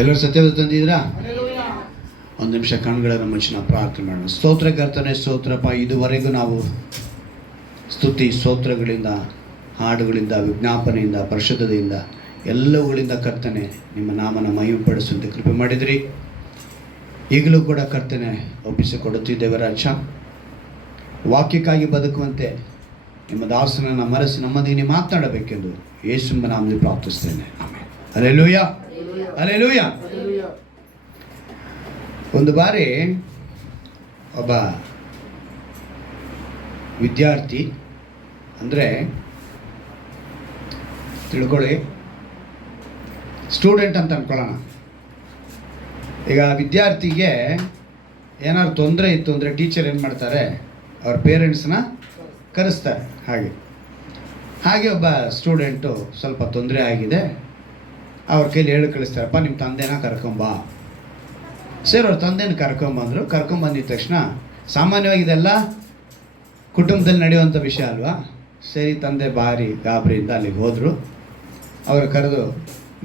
ಎಲ್ಲರೂ ಸತ್ಯವೇದ ತಂದಿದ್ದೀರಾ? ಒಂದು ನಿಮಿಷ ಕಣ್ಗಳನ್ನು ಮುಚ್ಚಿ ನಾವು ಪ್ರಾರ್ಥನೆ ಮಾಡೋಣ. ಸ್ತೋತ್ರ ಕರ್ತನೆ, ಸ್ತೋತ್ರಪ್ಪ. ಇದುವರೆಗೂ ನಾವು ಸ್ತುತಿ ಸ್ತೋತ್ರಗಳಿಂದ, ಹಾಡುಗಳಿಂದ, ವಿಜ್ಞಾಪನೆಯಿಂದ, ಪರಿಶುದ್ಧತೆಯಿಂದ ಎಲ್ಲವುಗಳಿಂದ ಕರ್ತನೆ ನಿಮ್ಮ ನಾಮನ ಮಹಿಮೆಪಡಿಸುವಂತೆ ಕೃಪೆ ಮಾಡಿದ್ರಿ. ಈಗಲೂ ಕೂಡ ಕರ್ತನೆ ಒಪ್ಪಿಸಿಕೊಡುತ್ತಿದ್ದೇವೆ ರಾಜ. ವಾಕ್ಯಕ್ಕಾಗಿ ಬದುಕುವಂತೆ ನಿಮ್ಮ ದಾಸನನ್ನು ಮರೆಸಿ ನಮ್ಮದೀನಿ ಮಾತನಾಡಬೇಕೆಂದು ಯೇಸುವಿನ ನಾಮದಲ್ಲಿ ಪ್ರಾರ್ಥಿಸ್ತೇನೆ. ಆಮೆನ್. Hallelujah, hallelujah. ಒಂದು ಬಾರಿ ಒಬ್ಬ ವಿದ್ಯಾರ್ಥಿ, ಅಂದರೆ ತಿಳ್ಕೊಳ್ಳಿ, ಸ್ಟೂಡೆಂಟ್ ಅಂತ ಅಂದ್ಕೊಳ್ಳೋಣ. ಈಗ ವಿದ್ಯಾರ್ಥಿಗೆ ಏನಾದ್ರು ತೊಂದರೆ ಇತ್ತು ಅಂದರೆ ಟೀಚರ್ ಏನು ಮಾಡ್ತಾರೆ, ಅವ್ರ ಪೇರೆಂಟ್ಸ್ನ ಕರೆಸ್ತಾರೆ. ಹಾಗೆ ಒಬ್ಬ ಸ್ಟೂಡೆಂಟು ಸ್ವಲ್ಪ ತೊಂದರೆ ಆಗಿದೆ, ಅವ್ರ ಕೈಲಿ ಹೇಳಿ ಕಳಿಸ್ತಾರಪ್ಪ, ನಿಮ್ಮ ತಂದೆನ ಕರ್ಕೊಂಬ. ಸರ್, ಅವ್ರ ತಂದೆನ ಕರ್ಕೊಂಬಂದರು. ಕರ್ಕೊಂಬಂದಿದ ತಕ್ಷಣ ಸಾಮಾನ್ಯವಾಗಿ ಇದೆಲ್ಲ ಕುಟುಂಬದಲ್ಲಿ ನಡೆಯುವಂಥ ವಿಷಯ ಅಲ್ವಾ. ಸರಿ, ತಂದೆ ಭಾರಿ ಗಾಬರಿಯಿಂದ ಅಲ್ಲಿಗೆ ಹೋದರು. ಅವ್ರು ಕರೆದು,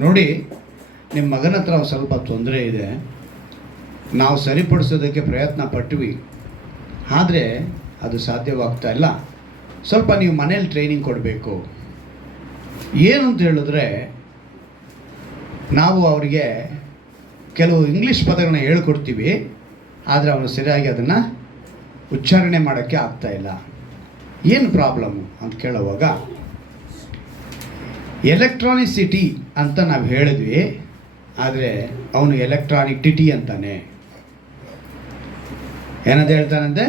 ನೋಡಿ ನಿಮ್ಮ ಮಗನ ಹತ್ರ ಸ್ವಲ್ಪ ತೊಂದರೆ ಇದೆ, ನಾವು ಸರಿಪಡಿಸೋದಕ್ಕೆ ಪ್ರಯತ್ನ ಪಟ್ವಿ, ಆದರೆ ಅದು ಸಾಧ್ಯವಾಗ್ತಾ ಇಲ್ಲ. ಸ್ವಲ್ಪ ನೀವು ಮನೇಲಿ ಟ್ರೈನಿಂಗ್ ಕೊಡಬೇಕು. ಏನು ಅಂತ ಹೇಳಿದ್ರೆ, ನಾವು ಅವರಿಗೆ ಕೆಲವು ಇಂಗ್ಲೀಷ್ ಪದಗಳನ್ನ ಹೇಳ್ಕೊಡ್ತೀವಿ, ಆದರೆ ಅವನು ಸರಿಯಾಗಿ ಅದನ್ನು ಉಚ್ಚಾರಣೆ ಮಾಡೋಕ್ಕೆ ಆಗ್ತಾಯಿಲ್ಲ. ಏನು ಪ್ರಾಬ್ಲಮ್ಮು ಅಂತ ಕೇಳುವಾಗ, ಎಲೆಕ್ಟ್ರಾನಿಸಿಟಿ ಅಂತ ನಾವು ಹೇಳಿದ್ವಿ, ಆದರೆ ಅವನು ಎಲೆಕ್ಟ್ರಾನಿಟಿಟಿ ಅಂತಾನೆ. ಏನಂತ ಹೇಳ್ತಾನಂತೆ?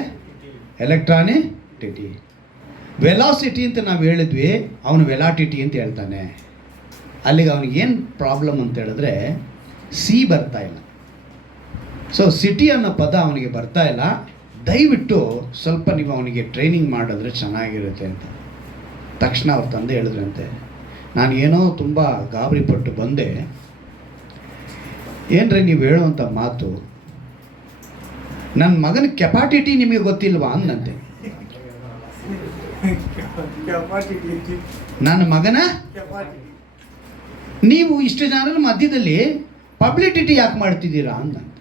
ಎಲೆಕ್ಟ್ರಾನಿಟಿಟಿ. ವೆಲಾಸಿಟಿ ಅಂತ ನಾವು ಹೇಳಿದ್ವಿ, ಅವನು ವೆಲಾಟಿಟಿ ಅಂತ ಹೇಳ್ತಾನೆ. ಅಲ್ಲಿಗೆ ಅವನಿಗೇನು ಪ್ರಾಬ್ಲಮ್ ಅಂತ ಹೇಳಿದ್ರೆ, ಸಿ ಬರ್ತಾ ಇಲ್ಲ. ಸೊ ಸಿಟಿ ಅನ್ನೋ ಪದ ಅವನಿಗೆ ಬರ್ತಾ ಇಲ್ಲ. ದಯವಿಟ್ಟು ಸ್ವಲ್ಪ ನೀವು ಅವನಿಗೆ ಟ್ರೈನಿಂಗ್ ಮಾಡಿದ್ರೆ ಚೆನ್ನಾಗಿರುತ್ತೆ ಅಂತ. ತಕ್ಷಣ ಅವ್ರ ತಂದೆ ಹೇಳಿದ್ರಂತೆ, ನಾನು ಏನೋ ತುಂಬ ಗಾಬರಿ ಪಟ್ಟು ಬಂದೆ, ಏನ್ರಿ ನೀವು ಹೇಳುವಂಥ ಮಾತು, ನನ್ನ ಮಗನ ಕೆಪಾಸಿಟಿ ನಿಮಗೆ ಗೊತ್ತಿಲ್ವಾ ಅಂದಂತೆ. ನನ್ನ ಮಗನ ನೀವು ಇಷ್ಟು ಜನರ ಮಧ್ಯದಲ್ಲಿ ಪಬ್ಲಿಸಿಟಿ ಯಾಕೆ ಮಾಡ್ತಿದ್ದೀರಾ ಅಂದಂತೆ.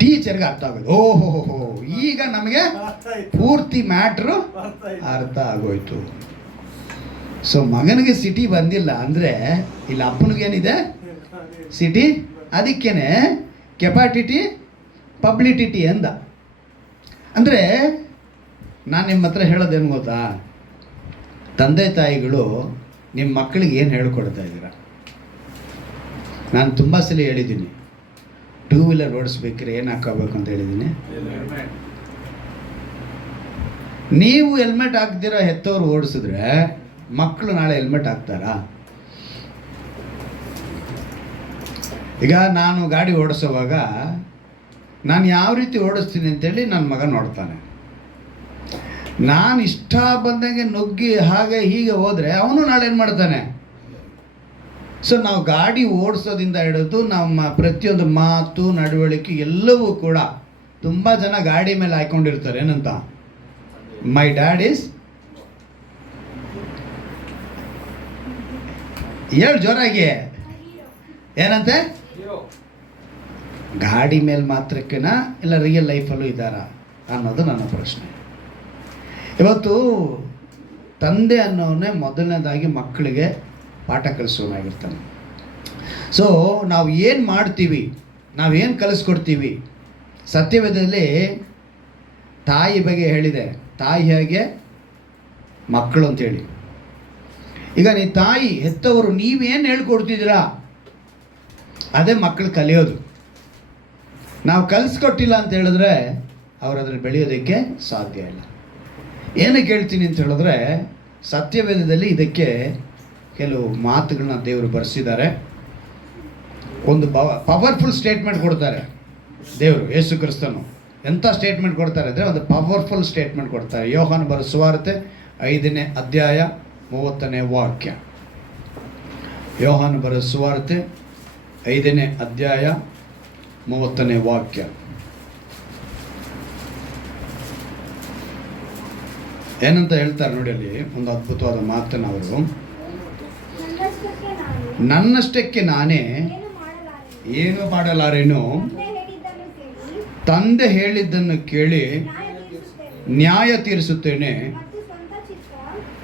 ಟೀಚರ್ಗೆ ಅರ್ಥ ಆಗೋದು, ಓಹೋ, ಈಗ ನಮಗೆ ಪೂರ್ತಿ ಮ್ಯಾಟ್ರು ಅರ್ಥ ಆಗೋಯ್ತು. ಸೊ ಮಗನಿಗೆ ಸಿಟಿ ಬಂದಿಲ್ಲ ಅಂದರೆ ಇಲ್ಲಿ ಅಪ್ಪನಿಗೇನಿದೆ ಸಿಟಿ. ಅದಕ್ಕೇನೆ ಕೆಪಾಸಿಟಿ ಪಬ್ಲಿಸಿಟಿ ಅಂದ. ಅಂದರೆ ನಾನು ನಿಮ್ಮ ಹತ್ರ ಹೇಳೋದೇನು ಗೊತ್ತಾ, ತಂದೆ ತಾಯಿಗಳು ನಿಮ್ಮ ಮಕ್ಕಳಿಗೆ ಏನು ಹೇಳ್ಕೊಡ್ತಾ ಇದ್ದೀರಾ? ನಾನು ತುಂಬ ಸಲ ಹೇಳಿದ್ದೀನಿ, 2 ವೀಲರ್ ಓಡಿಸ್ಬೇಕಾದ್ರೆ ಏನು ಹಾಕೋಬೇಕು ಅಂತ ಹೇಳಿದ್ದೀನಿ. ನೀವು ಹೆಲ್ಮೆಟ್ ಹಾಕ್ದಿರೋ ಹೆತ್ತವ್ರು ಓಡಿಸಿದ್ರೆ ಮಕ್ಕಳು ನಾಳೆ ಹೆಲ್ಮೆಟ್ ಹಾಕ್ತಾರಾ? ಈಗ ನಾನು ಗಾಡಿ ಓಡಿಸೋವಾಗ ನಾನು ಯಾವ ರೀತಿ ಓಡಿಸ್ತೀನಿ ಅಂತೇಳಿ ನನ್ನ ಮಗ ನೋಡ್ತಾನೆ. ನಾನು ಇಷ್ಟ ಬಂದಂಗೆ ನುಗ್ಗಿ ಹಾಗೆ ಹೀಗೆ ಹೋದರೆ ಅವನು ನಾಳೆ ಏನು ಮಾಡ್ತಾನೆ. ಸೊ ನಾವು ಗಾಡಿ ಓಡಿಸೋದಿಂದ ಹಿಡಿದು ನಮ್ಮ ಪ್ರತಿಯೊಂದು ಮಾತು, ನಡವಳಿಕೆ ಎಲ್ಲವೂ ಕೂಡ ತುಂಬ ಜನ ಗಾಡಿ ಮೇಲೆ ಹಾಕ್ಕೊಂಡಿರ್ತಾರೆ. ಏನಂತ? ಮೈ ಡ್ಯಾಡ್ ಈಸ್, ಹೇಳು ಜೋರಾಗಿ, ಏನಂತೆ? ಗಾಡಿ ಮೇಲೆ ಮಾತ್ರಕ್ಕೆನ ಇಲ್ಲ ರಿಯಲ್ ಲೈಫಲ್ಲೂ ಇದ್ದಾರಾ ಅನ್ನೋದು ನನ್ನ ಪ್ರಶ್ನೆ. ಇವತ್ತು ತಂದೆ ಅನ್ನೋನೇ ಮೊದಲನೇದಾಗಿ ಮಕ್ಕಳಿಗೆ ಪಾಠ ಕಲಿಸೋನಾಗಿರ್ತಾನೆ. ಸೊ ನಾವು ಏನು ಮಾಡ್ತೀವಿ, ನಾವೇನು ಕಲಿಸ್ಕೊಡ್ತೀವಿ. ಸತ್ಯವೇದದಲ್ಲಿ ತಾಯಿ ಬಗ್ಗೆ ಹೇಳಿದೆ, ತಾಯಿ ಹೇಗೆ ಮಕ್ಕಳು ಅಂತೇಳಿ. ಈಗ ನೀ ತಾಯಿ ಹೆತ್ತವರು ನೀವೇನು ಹೇಳ್ಕೊಡ್ತಿದ್ದೀರಾ ಅದೇ ಮಕ್ಕಳು ಕಲಿಯೋದು. ನಾವು ಕಲಿಸ್ಕೊಟ್ಟಿಲ್ಲ ಅಂತ ಹೇಳಿದ್ರೆ ಅವ್ರು ಅದ್ರಲ್ಲಿ ಬೆಳೆಯೋದಕ್ಕೆ ಸಾಧ್ಯ ಇಲ್ಲ. ಏನಕ್ಕೆ ಹೇಳ್ತೀನಿ ಅಂತ ಹೇಳಿದ್ರೆ, ಸತ್ಯವೇದದಲ್ಲಿ ಇದಕ್ಕೆ ಕೆಲವು ಮಾತುಗಳನ್ನ ದೇವರು ಬರೆಸಿದ್ದಾರೆ. ಒಂದು ಪವರ್ಫುಲ್ ಸ್ಟೇಟ್ಮೆಂಟ್ ಕೊಡ್ತಾರೆ ದೇವರು. ಯೇಸು ಕ್ರಿಸ್ತನು ಎಂಥ ಸ್ಟೇಟ್ಮೆಂಟ್ ಕೊಡ್ತಾರೆ ಅಂದರೆ, ಒಂದು ಪವರ್ಫುಲ್ ಸ್ಟೇಟ್ಮೆಂಟ್ ಕೊಡ್ತಾರೆ. ಯೋಹಾನ ಬರೆದ ಸುವಾರ್ತೆ 5ನೇ ಅಧ್ಯಾಯ 30ನೇ ವಾಕ್ಯ. ಯೋಹಾನ ಬರೆದ ಸುವಾರ್ತೆ 5ನೇ ಅಧ್ಯಾಯ 30ನೇ ವಾಕ್ಯ. ಏನಂತ ಹೇಳ್ತಾರೆ ನೋಡಿ, ಅಲ್ಲಿ ಒಂದು ಅದ್ಭುತವಾದ ಮಾತನ್ನು ಅವರು ನನ್ನಷ್ಟಕ್ಕೆ ನಾನೇ ಏನು ಮಾಡಲಾರೆನು. ತಂದೆ ಹೇಳಿದ್ದನ್ನು ಕೇಳಿ ನ್ಯಾಯ ತೀರಿಸುತ್ತೇನೆ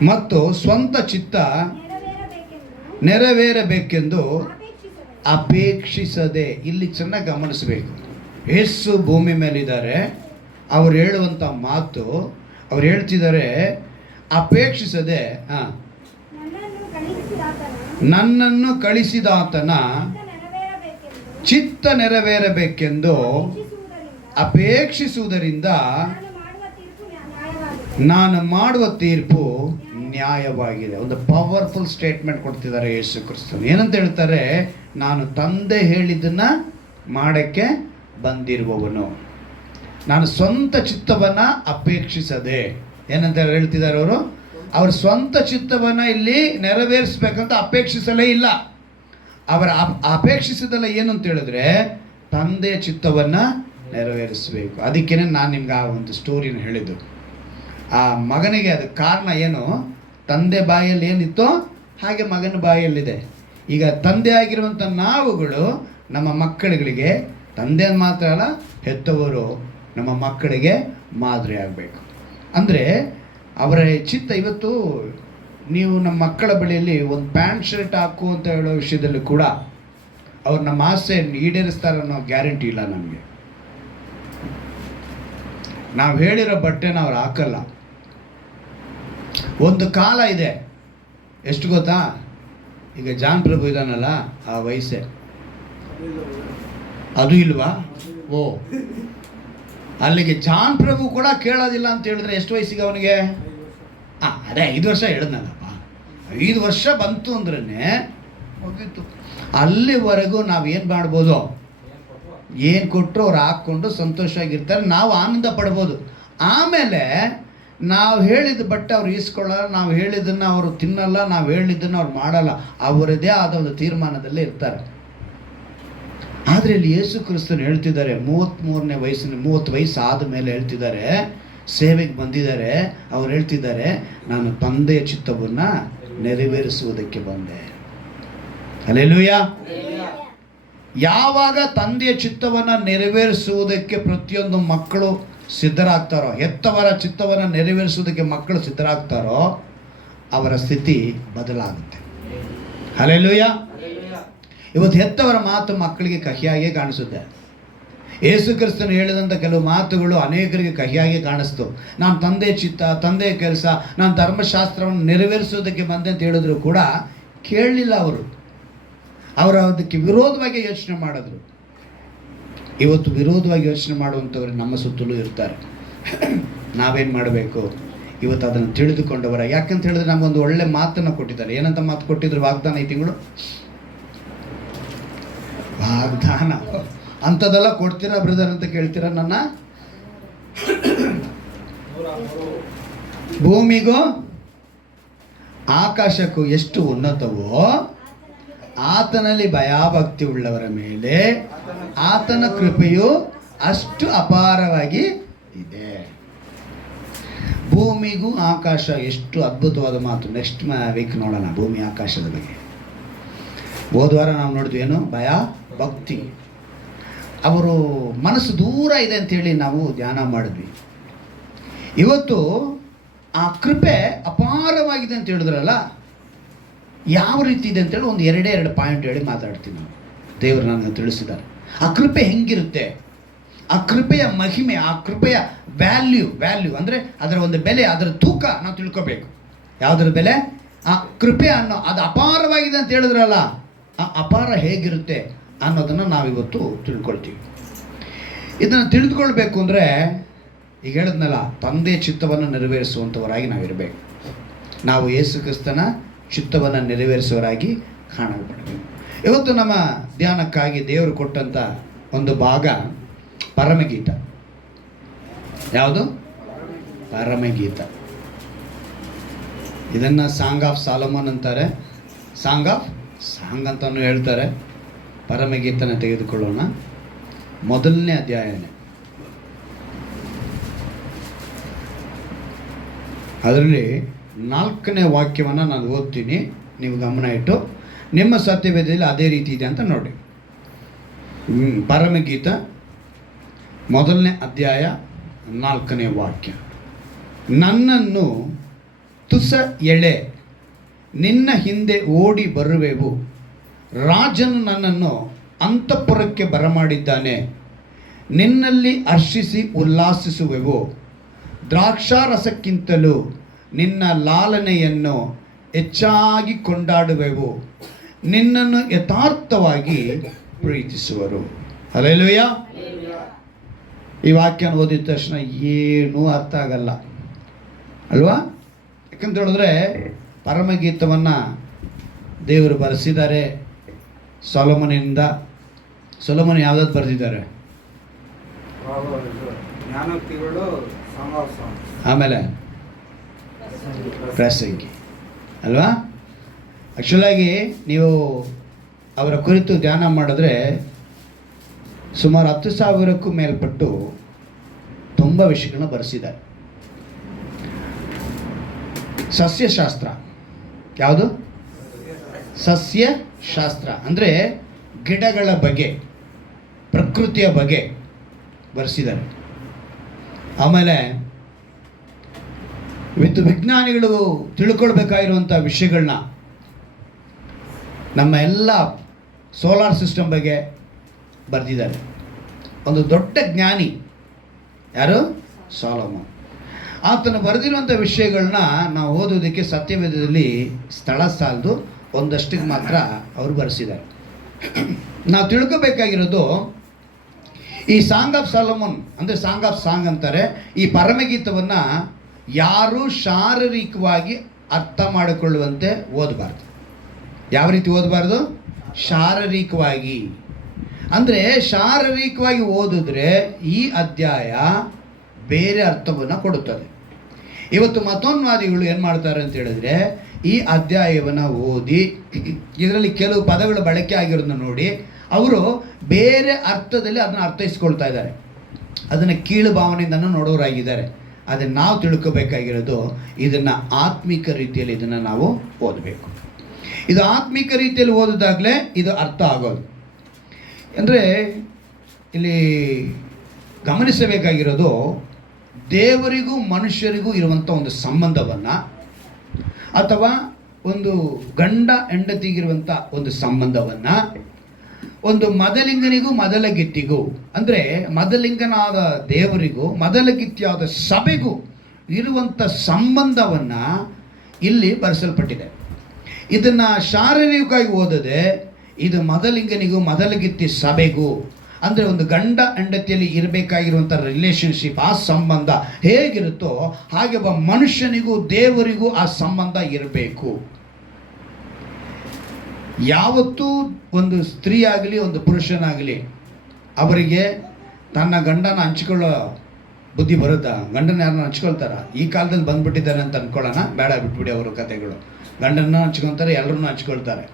ಮತ್ತು ಸ್ವಂತ ಚಿತ್ತ ನೆರವೇರಬೇಕೆಂದು ಅಪೇಕ್ಷಿಸದೆ. ಇಲ್ಲಿ ಚೆನ್ನಾಗಿ ಗಮನಿಸಬೇಕು. ಯೇಸು ಭೂಮಿ ಮೇಲಿದ್ದಾರೆ. ಅವ್ರು ಹೇಳುವಂಥ ಮಾತು, ಅವ್ರು ಹೇಳ್ತಿದ್ದಾರೆ ಅಪೇಕ್ಷಿಸದೆ. ನನ್ನನ್ನು ಕಳಿಸಿದಾತನ ಚಿತ್ತ ನೆರವೇರಬೇಕೆಂದು ಅಪೇಕ್ಷಿಸುವುದರಿಂದ ನಾನು ಮಾಡುವ ತೀರ್ಪು ನ್ಯಾಯವಾಗಿದೆ. ಒಂದು ಪವರ್ಫುಲ್ ಸ್ಟೇಟ್ಮೆಂಟ್ ಕೊಡ್ತಿದ್ದಾರೆ ಯೇಸು ಕ್ರಿಸ್ತನು. ಏನಂತ ಹೇಳ್ತಾರೆ? ನಾನು ತಂದೆ ಹೇಳಿದ್ದನ್ನ ಮಾಡಕ್ಕೆ ಬಂದಿರುವವನು. ನಾನು ಸ್ವಂತ ಚಿತ್ತವನ್ನ ಅಪೇಕ್ಷಿಸದೆ. ಏನಂತ ಹೇಳ್ತಿದ್ದಾರೆ ಅವರು? ಅವ್ರ ಸ್ವಂತ ಚಿತ್ತವನ್ನ ಇಲ್ಲಿ ನೆರವೇರಿಸ್ಬೇಕಂತ ಅಪೇಕ್ಷಿಸಲೇ ಇಲ್ಲ. ಅವರ ಅಪೇಕ್ಷಿಸದಲ್ಲ ಏನು ಅಂತ ಹೇಳಿದ್ರೆ ತಂದೆಯ ಚಿತ್ತವನ್ನ ನೆರವೇರಿಸಬೇಕು. ಅದಕ್ಕೇನೆ ನಾನು ನಿಮ್ಗೆ ಆ ಒಂದು ಸ್ಟೋರಿನ ಹೇಳಿದ್ದು. ಆ ಮಗನಿಗೆ ಅದು ಕಾರಣ ಏನು? ತಂದೆ ಬಾಯಲ್ಲಿ ಏನಿತ್ತೋ ಹಾಗೆ ಮಗನ ಬಾಯಲ್ಲಿದೆ. ಈಗ ತಂದೆ ಆಗಿರುವಂಥ ನಾವುಗಳು ನಮ್ಮ ಮಕ್ಕಳುಗಳಿಗೆ, ತಂದೆ ಮಾತ್ರ ಅಲ್ಲ ಹೆತ್ತವರು ನಮ್ಮ ಮಕ್ಕಳಿಗೆ ಮಾದರಿ ಆಗಬೇಕು. ಅಂದರೆ ಅವರ ಚಿತ್ತ. ಇವತ್ತು ನೀವು ನಮ್ಮ ಮಕ್ಕಳ ಬಳಿಯಲ್ಲಿ ಒಂದು ಪ್ಯಾಂಟ್ ಶರ್ಟ್ ಹಾಕು ಅಂತ ಹೇಳೋ ವಿಷಯದಲ್ಲೂ ಕೂಡ ಅವ್ರು ನಮ್ಮ ಆಸೆ ಈಡೇರಿಸ್ತಾರೆ ಅನ್ನೋ ಗ್ಯಾರಂಟಿ ಇಲ್ಲ ನಮಗೆ. ನಾವು ಹೇಳಿರೋ ಬಟ್ಟೆನ ಅವ್ರು ಹಾಕಲ್ಲ. ಒಂದು ಕಾಲ ಇದೆ, ಎಷ್ಟು ಗೊತ್ತಾ? ಈಗ ಜಾನ್ ಪ್ರಭು ಇದಾನಲ್ಲ, ಆ ವಯಸ್ಸೇ. ಅದು ಇಲ್ವಾ? ಓ, ಅಲ್ಲಿಗೆ ಜಾನ್ ಪ್ರಭು ಕೂಡ ಕೇಳೋದಿಲ್ಲ ಅಂತ ಹೇಳಿದ್ರೆ ಎಷ್ಟು ವಯಸ್ಸಿಗೆ ಅವನಿಗೆ? ಅದೇ 5 ವರ್ಷ ಹೇಳಿದ್ನಲ್ಲಪ್ಪ. 5 ವರ್ಷ ಬಂತು ಅಂದ್ರೇ ಮುಗೀತು. ಅಲ್ಲಿವರೆಗೂ ನಾವೇನು ಮಾಡ್ಬೋದು? ಏನು ಕೊಟ್ಟರು ಅವ್ರು ಹಾಕ್ಕೊಂಡು ಸಂತೋಷವಾಗಿರ್ತಾರೆ, ನಾವು ಆನಂದ ಪಡ್ಬೋದು. ಆಮೇಲೆ ನಾವು ಹೇಳಿದ ಬಟ್ಟೆ ಅವ್ರು ಈಸ್ಕೊಳ್ಳಲ್ಲ, ನಾವು ಹೇಳಿದ್ದನ್ನು ಅವರು ತಿನ್ನಲ್ಲ, ನಾವು ಹೇಳಿದ್ದನ್ನು ಅವ್ರು ಮಾಡಲ್ಲ. ಅವರದೇ ಆದ ಒಂದು ತೀರ್ಮಾನದಲ್ಲೇ ಇರ್ತಾರೆ. ಆದರೆ ಇಲ್ಲಿ ಯೇಸು ಕ್ರಿಸ್ತನು ಹೇಳ್ತಿದ್ದಾರೆ, 33ನೇ ವಯಸ್ಸಿನ 30 ವಯಸ್ಸು ಆದ ಮೇಲೆ ಹೇಳ್ತಿದ್ದಾರೆ, ಸೇವೆಗೆ ಬಂದಿದ್ದಾರೆ. ಅವ್ರು ಹೇಳ್ತಿದ್ದಾರೆ, ನಾನು ತಂದೆಯ ಚಿತ್ತವನ್ನು ನೆರವೇರಿಸುವುದಕ್ಕೆ ಬಂದೆ. ಹಲ್ಲೆಲೂಯಾ. ಯಾವಾಗ ತಂದೆಯ ಚಿತ್ತವನ್ನು ನೆರವೇರಿಸುವುದಕ್ಕೆ ಪ್ರತಿಯೊಂದು ಮಕ್ಕಳು ಸಿದ್ಧರಾಗ್ತಾರೋ, ಹೆತ್ತವರ ಚಿತ್ತವನ್ನು ನೆರವೇರಿಸುವುದಕ್ಕೆ ಮಕ್ಕಳು ಸಿದ್ಧರಾಗ್ತಾರೋ, ಅವರ ಸ್ಥಿತಿ ಬದಲಾಗುತ್ತೆ. ಹಲ್ಲೆಲೂಯಾ. ಇವತ್ತು ಹೆತ್ತವರ ಮಾತು ಮಕ್ಕಳಿಗೆ ಕಹಿಯಾಗೇ ಕಾಣಿಸುತ್ತೆ. ಯೇಸು ಕ್ರಿಸ್ತನು ಹೇಳಿದಂಥ ಕೆಲವು ಮಾತುಗಳು ಅನೇಕರಿಗೆ ಕಹಿಯಾಗಿ ಕಾಣಿಸ್ತು. ನಾನು ತಂದೆ ಚಿತ್ತ, ತಂದೆಯ ಕೆಲಸ, ನಾನು ಧರ್ಮಶಾಸ್ತ್ರವನ್ನು ನೆರವೇರಿಸೋದಕ್ಕೆ ಬಂದೆ ಅಂತ ಹೇಳಿದ್ರು ಕೂಡ ಕೇಳಲಿಲ್ಲ. ಅವರು ಅದಕ್ಕೆ ವಿರೋಧವಾಗಿ ಯೋಚನೆ ಮಾಡಿದ್ರು. ಇವತ್ತು ವಿರೋಧವಾಗಿ ಯೋಚನೆ ಮಾಡುವಂಥವ್ರು ನಮ್ಮ ಸುತ್ತಲೂ ಇರ್ತಾರೆ. ನಾವೇನು ಮಾಡಬೇಕು? ಇವತ್ತು ಅದನ್ನು ತಿಳಿದುಕೊಂಡವರ. ಯಾಕಂತ ಹೇಳಿದ್ರೆ ನಮಗೊಂದು ಒಳ್ಳೆ ಮಾತನ್ನು ಕೊಟ್ಟಿದ್ದಾರೆ. ಏನಂತ ಮಾತು ಕೊಟ್ಟಿದ್ರು? ವಾಗ್ದಾನ. ಈ ತಿಂಗಳು ವಾಗ್ದಾನ ಅಂಥದ್ದೆಲ್ಲ ಕೊಡ್ತೀರಾ ಬ್ರದರ್ ಅಂತ ಕೇಳ್ತೀರಾ ನನ್ನ? ಭೂಮಿಗೂ ಆಕಾಶಕ್ಕೂ ಎಷ್ಟು ಉನ್ನತವೋ ಆತನಲ್ಲಿ ಭಯಭಕ್ತಿ ಉಳ್ಳವರ ಮೇಲೆ ಆತನ ಕೃಪೆಯು ಅಷ್ಟು ಅಪಾರವಾಗಿ ಇದೆ. ಭೂಮಿಗೂ ಆಕಾಶ ಎಷ್ಟು ಅದ್ಭುತವಾದ ಮಾತು. ನೆಕ್ಸ್ಟ್ ವೀಕ್ ನೋಡೋಣ ಭೂಮಿ ಆಕಾಶದ ಬಗ್ಗೆ. ಹೋದ್ವಾರ ನಾವು ನೋಡಿದ್ವಿ ಏನು? ಭಯ ಭಕ್ತಿ. ಅವರು ಮನಸ್ಸು ದೂರ ಇದೆ ಅಂಥೇಳಿ ನಾವು ಧ್ಯಾನ ಮಾಡಿದ್ವಿ. ಇವತ್ತು ಆ ಕೃಪೆ ಅಪಾರವಾಗಿದೆ ಅಂತ ಹೇಳಿದ್ರಲ್ಲ, ಯಾವ ರೀತಿ ಇದೆ ಅಂತೇಳಿ ಒಂದು 2 ಪಾಯಿಂಟ್ ಹೇಳಿ ಮಾತಾಡ್ತೀನಿ. ನಾವು ದೇವರು ನನಗೆ ತಿಳಿಸಿದ್ದಾರೆ. ಆ ಕೃಪೆ ಹೆಂಗಿರುತ್ತೆ, ಆ ಕೃಪೆಯ ಮಹಿಮೆ, ಆ ಕೃಪೆಯ ವ್ಯಾಲ್ಯೂ ಅಂದರೆ ಅದರ ಒಂದು ಬೆಲೆ, ಅದರ ತೂಕ ನಾವು ತಿಳ್ಕೋಬೇಕು. ಯಾವುದರ ಬೆಲೆ? ಆ ಕೃಪೆ ಅನ್ನೋ ಅದು ಅಪಾರವಾಗಿದೆ ಅಂತ ಹೇಳಿದ್ರಲ್ಲ, ಆ ಅಪಾರ ಹೇಗಿರುತ್ತೆ ಅನ್ನೋದನ್ನು ನಾವಿವತ್ತು ತಿಳ್ಕೊಳ್ತೀವಿ. ಇದನ್ನು ತಿಳಿದುಕೊಳ್ಬೇಕು ಅಂದರೆ ಈಗ ಹೇಳಿದ್ನಲ್ಲ, ತಂದೆ ಚಿತ್ತವನ್ನು ನೆರವೇರಿಸುವಂಥವರಾಗಿ ನಾವಿರಬೇಕು. ನಾವು ಯೇಸು ಕ್ರಿಸ್ತನ ಚಿತ್ತವನ್ನು ನೆರವೇರಿಸುವವರಾಗಿ ಕಾಣಲ್ಪಡಬೇಕು. ಇವತ್ತು ನಮ್ಮ ಧ್ಯಾನಕ್ಕಾಗಿ ದೇವರು ಕೊಟ್ಟಂಥ ಒಂದು ಭಾಗ ಪರಮಗೀತ. ಯಾವುದು? ಪರಮಗೀತ. ಇದನ್ನು ಸಾಂಗ್ ಆಫ್ ಸಾಲಮನ್ ಅಂತಾರೆ, ಸಾಂಗ್ ಅಂತಲೂ ಹೇಳ್ತಾರೆ. ಪರಮಗೀತನ ತೆಗೆದುಕೊಳ್ಳೋಣ. 1ನೇ ಅಧ್ಯಾಯನೇ. ಅದರಲ್ಲಿ 4ನೇ ವಾಕ್ಯವನ್ನು ನಾನು ಓದ್ತೀನಿ, ನೀವು ಗಮನ ಇಟ್ಟು ನಿಮ್ಮ ಸತ್ಯವೇದದಲ್ಲಿ ಅದೇ ರೀತಿ ಇದೆ ಅಂತ ನೋಡಿ. ಪರಮಗೀತ 1ನೇ ಅಧ್ಯಾಯ 4ನೇ ವಾಕ್ಯ. ನನ್ನನ್ನು ತುಸ ಎಳೆ, ನಿನ್ನ ಹಿಂದೆ ಓಡಿ ಬರುವೆವು. ರಾಜನು ನನ್ನನ್ನು ಅಂತಃಪುರಕ್ಕೆ ಬರಮಾಡಿದ್ದಾನೆ, ನಿನ್ನಲ್ಲಿ ಹರ್ಷಿಸಿ ಉಲ್ಲಾಸಿಸುವೆವು. ದ್ರಾಕ್ಷಾರಸಕ್ಕಿಂತಲೂ ನಿನ್ನ ಲಾಲನೆಯನ್ನು ಹೆಚ್ಚಾಗಿ ಕೊಂಡಾಡುವೆವು. ನಿನ್ನನ್ನು ಯಥಾರ್ಥವಾಗಿ ಪ್ರೀತಿಸುವರು. ಹಲ್ಲೆಲೂಯಾ. ಈ ವಾಕ್ಯನ ಓದಿದ ತಕ್ಷಣ ಏನೂ ಅರ್ಥ ಆಗಲ್ಲ ಅಲ್ವಾ? ಯಾಕಂತ ಹೇಳಿದ್ರೆ ಪರಮಗೀತವನ್ನು ದೇವರು ಬರೆಸಿದ್ದಾರೆ ಸೊಲೊಮೋನಿಂದ. ಸೊಲೊಮೋನ್ ಯಾವುದಾದ್ರು ಬರೆದಿದ್ದಾರೆ? ಆಮೇಲೆ ಪ್ರಸಂಗಿ ಅಲ್ವಾ? ಆ್ಯಕ್ಚುಲಾಗಿ ನೀವು ಅವರ ಕುರಿತು ಧ್ಯಾನ ಮಾಡಿದ್ರೆ ಸುಮಾರು 10,000ಕ್ಕೂ ಮೇಲ್ಪಟ್ಟು ತುಂಬ ವಿಷಯಗಳನ್ನ ಬರೆಸಿದ್ದಾರೆ. ಸಸ್ಯಶಾಸ್ತ್ರ ಯಾವುದು? ಸಸ್ಯಶಾಸ್ತ್ರ ಅಂದರೆ ಗಿಡಗಳ ಬಗ್ಗೆ, ಪ್ರಕೃತಿಯ ಬಗ್ಗೆ ಬರೆಸಿದ್ದಾರೆ. ಆಮೇಲೆ ವಿಜ್ಞಾನಿಗಳು ತಿಳ್ಕೊಳ್ಬೇಕಾಗಿರುವಂಥ ವಿಷಯಗಳನ್ನ, ನಮ್ಮ ಎಲ್ಲ ಸೋಲಾರ್ ಸಿಸ್ಟಮ್ ಬಗ್ಗೆ ಬರೆದಿದ್ದಾರೆ. ಒಂದು ದೊಡ್ಡ ಜ್ಞಾನಿ ಯಾರು? ಸೊಲೊಮೋನ್. ಆತನು ಬರೆದಿರುವಂಥ ವಿಷಯಗಳನ್ನ ನಾವು ಓದೋದಕ್ಕೆ ಸತ್ಯವೇದದಲ್ಲಿ ಸ್ಥಳ ಸಾಲದು, ಒಂದಷ್ಟಿಗೆ ಮಾತ್ರ ಅವರು ಬರೆಸಿದ್ದಾರೆ. ನಾವು ತಿಳ್ಕೊಬೇಕಾಗಿರೋದು ಈ ಸಾಂಗ್ ಆಫ್ ಸೊಲೊಮೋನ್ ಅಂದರೆ ಸಾಂಗ್ ಆಫ್ ಸಾಂಗ್ ಅಂತಾರೆ. ಈ ಪರಮಗೀತವನ್ನು ಯಾರೂ ಶಾರೀರಿಕವಾಗಿ ಅರ್ಥ ಮಾಡಿಕೊಳ್ಳುವಂತೆ ಓದಬಾರ್ದು. ಯಾವ ರೀತಿ ಓದಬಾರ್ದು? ಶಾರೀರಿಕವಾಗಿ. ಅಂದರೆ ಶಾರೀರಿಕವಾಗಿ ಓದಿದ್ರೆ ಈ ಅಧ್ಯಾಯ ಬೇರೆ ಅರ್ಥವನ್ನು ಕೊಡುತ್ತದೆ. ಇವತ್ತು ಮತೋನ್ವಾದಿಗಳು ಏನು ಮಾಡ್ತಾರೆ ಅಂತ ಹೇಳಿದ್ರೆ, ಈ ಅಧ್ಯಾಯವನ್ನು ಓದಿ ಇದರಲ್ಲಿ ಕೆಲವು ಪದಗಳು ಬಳಕೆ ಆಗಿರೋದನ್ನ ನೋಡಿ ಅವರು ಬೇರೆ ಅರ್ಥದಲ್ಲಿ ಅದನ್ನು ಅರ್ಥೈಸ್ಕೊಳ್ತಾ ಇದ್ದಾರೆ. ಅದನ್ನು ಕೀಳು ಭಾವನೆಯಿಂದನೂ ನೋಡೋರಾಗಿದ್ದಾರೆ. ಅದನ್ನು ನಾವು ತಿಳ್ಕೋಬೇಕಾಗಿರೋದು ಇದನ್ನು ಆತ್ಮಿಕ ರೀತಿಯಲ್ಲಿ ಇದನ್ನು ನಾವು ಓದಬೇಕು. ಇದು ಆತ್ಮಿಕ ರೀತಿಯಲ್ಲಿ ಓದಿದಾಗಲೇ ಇದು ಅರ್ಥ ಆಗೋದು. ಅಂದರೆ ಇಲ್ಲಿ ಗಮನಿಸಬೇಕಾಗಿರೋದು ದೇವರಿಗೂ ಮನುಷ್ಯರಿಗೂ ಇರುವಂಥ ಒಂದು ಸಂಬಂಧವನ್ನು, ಅಥವಾ ಒಂದು ಗಂಡ ಹೆಂಡತಿಗಿರುವಂಥ ಒಂದು ಸಂಬಂಧವನ್ನು, ಒಂದು ಮದಲಿಂಗನಿಗೂ ಮದಲಗಿತ್ತಿಗೂ ಅಂದರೆ ಮದಲಿಂಗನಾದ ದೇವರಿಗೂ ಮದಲಗಿತ್ತಿಯಾದ ಸಭೆಗೂ ಇರುವಂಥ ಸಂಬಂಧವನ್ನು ಇಲ್ಲಿ ಬರೆಸಲ್ಪಟ್ಟಿದೆ. ಇದನ್ನು ಶಾರೀರಿಕವಾಗಿ ಓದದೆ ಇದು ಮದಲಿಂಗನಿಗೂ ಮದಲಗಿತ್ತಿ ಸಭೆಗೂ ಅಂದರೆ ಒಂದು ಗಂಡ ಹೆಂಡತಿಯಲ್ಲಿ ಇರಬೇಕಾಗಿರುವಂಥ ರಿಲೇಷನ್ಶಿಪ್, ಆ ಸಂಬಂಧ ಹೇಗಿರುತ್ತೋ ಹಾಗೆ ಒಬ್ಬ ಮನುಷ್ಯನಿಗೂ ದೇವರಿಗೂ ಆ ಸಂಬಂಧ ಇರಬೇಕು. ಯಾವತ್ತೂ ಒಂದು ಸ್ತ್ರೀ ಆಗಲಿ ಒಂದು ಪುರುಷನಾಗಲಿ ಅವರಿಗೆ ತನ್ನ ಗಂಡನ ಹಂಚ್ಕೊಳ್ಳೋ ಬುದ್ಧಿ ಬರುತ್ತಾ? ಗಂಡನ ಯಾರನ್ನ ಹಂಚ್ಕೊಳ್ತಾರ? ಈ ಕಾಲದಲ್ಲಿ ಬಂದ್ಬಿಟ್ಟಿದ್ದಾರೆ ಅಂತ ಅಂದ್ಕೊಳ್ಳೋಣ, ಬೇಡ ಬಿಟ್ಬಿಡಿ ಅವರು ಕತೆಗಳು. ಗಂಡನ್ನ ಹಂಚ್ಕೊಳ್ತಾರೆ, ಎಲ್ಲರನ್ನೂ ಹಂಚ್ಕೊಳ್ತಾರೆ,